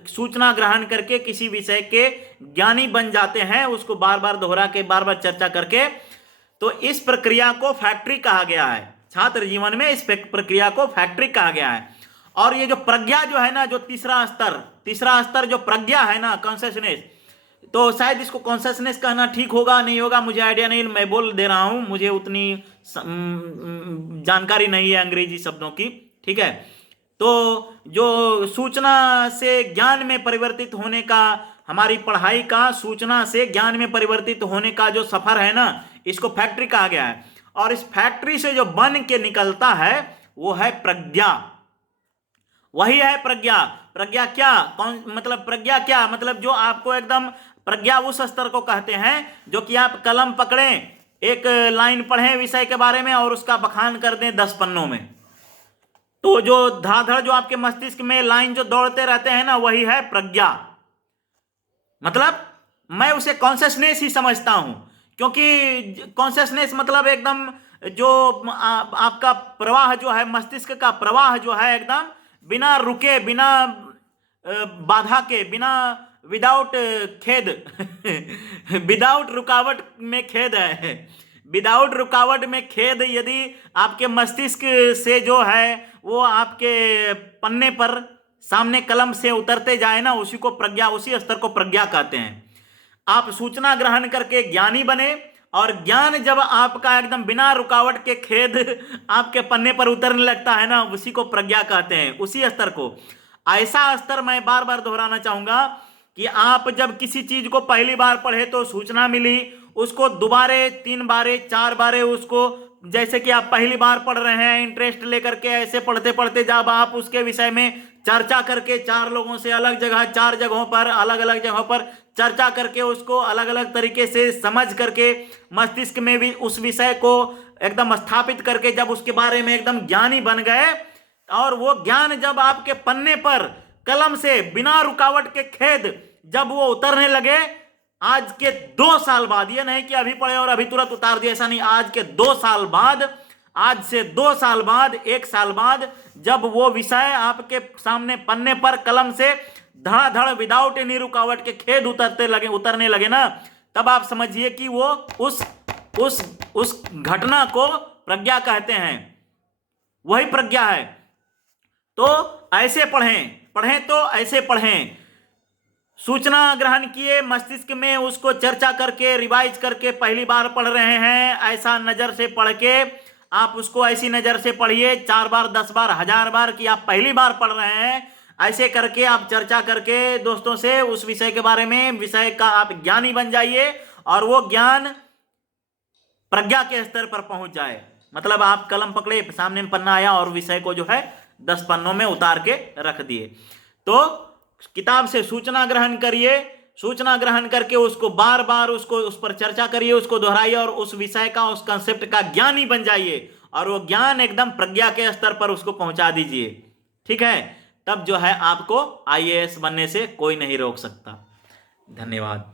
सूचना ग्रहण करके किसी विषय के ज्ञानी बन जाते हैं, उसको बार बार दोहरा के बार बार चर्चा करके, तो इस प्रक्रिया को फैक्ट्री कहा गया है। छात्र जीवन में इस प्रक्रिया को फैक्ट्री कहा गया है। और ये जो प्रज्ञा जो है ना, जो तीसरा स्तर जो प्रज्ञा है ना, कॉन्शसनेस, तो शायद इसको कॉन्शसनेस कहना ठीक होगा नहीं होगा मुझे आइडिया नहीं, मैं बोल दे रहा हूं, मुझे उतनी जानकारी नहीं है अंग्रेजी शब्दों की, ठीक है। तो जो सूचना से ज्ञान में परिवर्तित होने का, हमारी पढ़ाई का सूचना से ज्ञान में परिवर्तित होने का जो सफर है ना, इसको फैक्ट्री कहा गया है। और इस फैक्ट्री से जो बन के निकलता है वो है प्रज्ञा, वही है प्रज्ञा। प्रज्ञा क्या, कौन मतलब प्रज्ञा क्या, मतलब जो आपको एकदम, प्रज्ञा उस स्तर को कहते हैं जो कि आप कलम पकड़ें, एक लाइन पढ़ें विषय के बारे में और उसका बखान कर दें 10 पन्नों में, तो जो धड़ाधड़ जो आपके मस्तिष्क में लाइन जो दौड़ते रहते हैं ना, वही है प्रज्ञा। मतलब मैं उसे कॉन्शियसनेस ही समझता हूं, क्योंकि कॉन्शियसनेस मतलब एकदम जो आपका प्रवाह जो है, मस्तिष्क का प्रवाह जो है एकदम बिना रुके, बिना बाधा के, बिना विदाउट खेद विदाउट रुकावट में खेद है, विदाउट रुकावट में खेद यदि आपके मस्तिष्क से जो है वो आपके पन्ने पर सामने कलम से उतरते जाए ना, उसी को प्रज्ञा, उसी स्तर को प्रज्ञा कहते हैं। आप सूचना ग्रहण करके ज्ञानी बने, और ज्ञान जब आपका एकदम बिना रुकावट के खेद आपके पन्ने पर उतरने लगता है ना, उसी को प्रज्ञा कहते हैं, उसी स्तर को। ऐसा स्तर मैं बार बार दोहराना चाहूंगा कि आप जब किसी चीज को पहली बार पढ़े तो सूचना मिली, उसको दोबारे 3 बारे 4 बारे उसको, जैसे कि आप पहली बार पढ़ रहे हैं इंटरेस्ट लेकर के, ऐसे पढ़ते पढ़ते जब आप उसके विषय में चर्चा करके 4 लोगों से अलग जगह, 4 जगहों पर, अलग अलग जगहों पर चर्चा करके उसको अलग अलग तरीके से समझ करके मस्तिष्क में भी उस विषय को एकदम स्थापित करके जब उसके बारे में एकदम ज्ञानी बन गए, और वो ज्ञान जब आपके पन्ने पर कलम से बिना रुकावट के खेद जब वो उतरने लगे, आज के 2 साल बाद, ये नहीं कि अभी पढ़े और अभी तुरंत उतार दिया, ऐसा नहीं, आज के 2 साल बाद, आज से 2 साल बाद, 1 साल बाद, जब वो विषय आपके सामने पन्ने पर कलम से धड़ाधड़ विदाउट एनी रुकावट के खेद उतरने लगे ना, तब आप समझिए कि वो उस घटना को प्रज्ञा कहते हैं, वही प्रज्ञा है। तो ऐसे पढ़ें तो ऐसे पढ़ें, सूचना ग्रहण किए, मस्तिष्क में उसको चर्चा करके, रिवाइज करके पहली बार पढ़ रहे हैं, ऐसा नजर से पढ़ के आप उसको ऐसी नजर से पढ़िए 4 बार 10 बार 1000 बार कि आप पहली बार पढ़ रहे हैं। ऐसे करके आप चर्चा करके दोस्तों से उस विषय के बारे में, विषय का आप ज्ञानी बन जाइए, और वो ज्ञान प्रज्ञा के स्तर पर पहुंच जाए। मतलब आप कलम पकड़े, सामने में पन्ना आया और विषय को जो है 10 पन्नों में उतार के रख दिए। तो किताब से सूचना ग्रहण करिए, सूचना ग्रहण करके उसको बार बार उस पर चर्चा करिए, उसको दोहराइए, और उस विषय का, उस कंसेप्ट का ज्ञानी बन जाइए, और वो ज्ञान एकदम प्रज्ञा के स्तर पर उसको पहुंचा दीजिए। ठीक है, तब जो है आपको IAS बनने से कोई नहीं रोक सकता। धन्यवाद।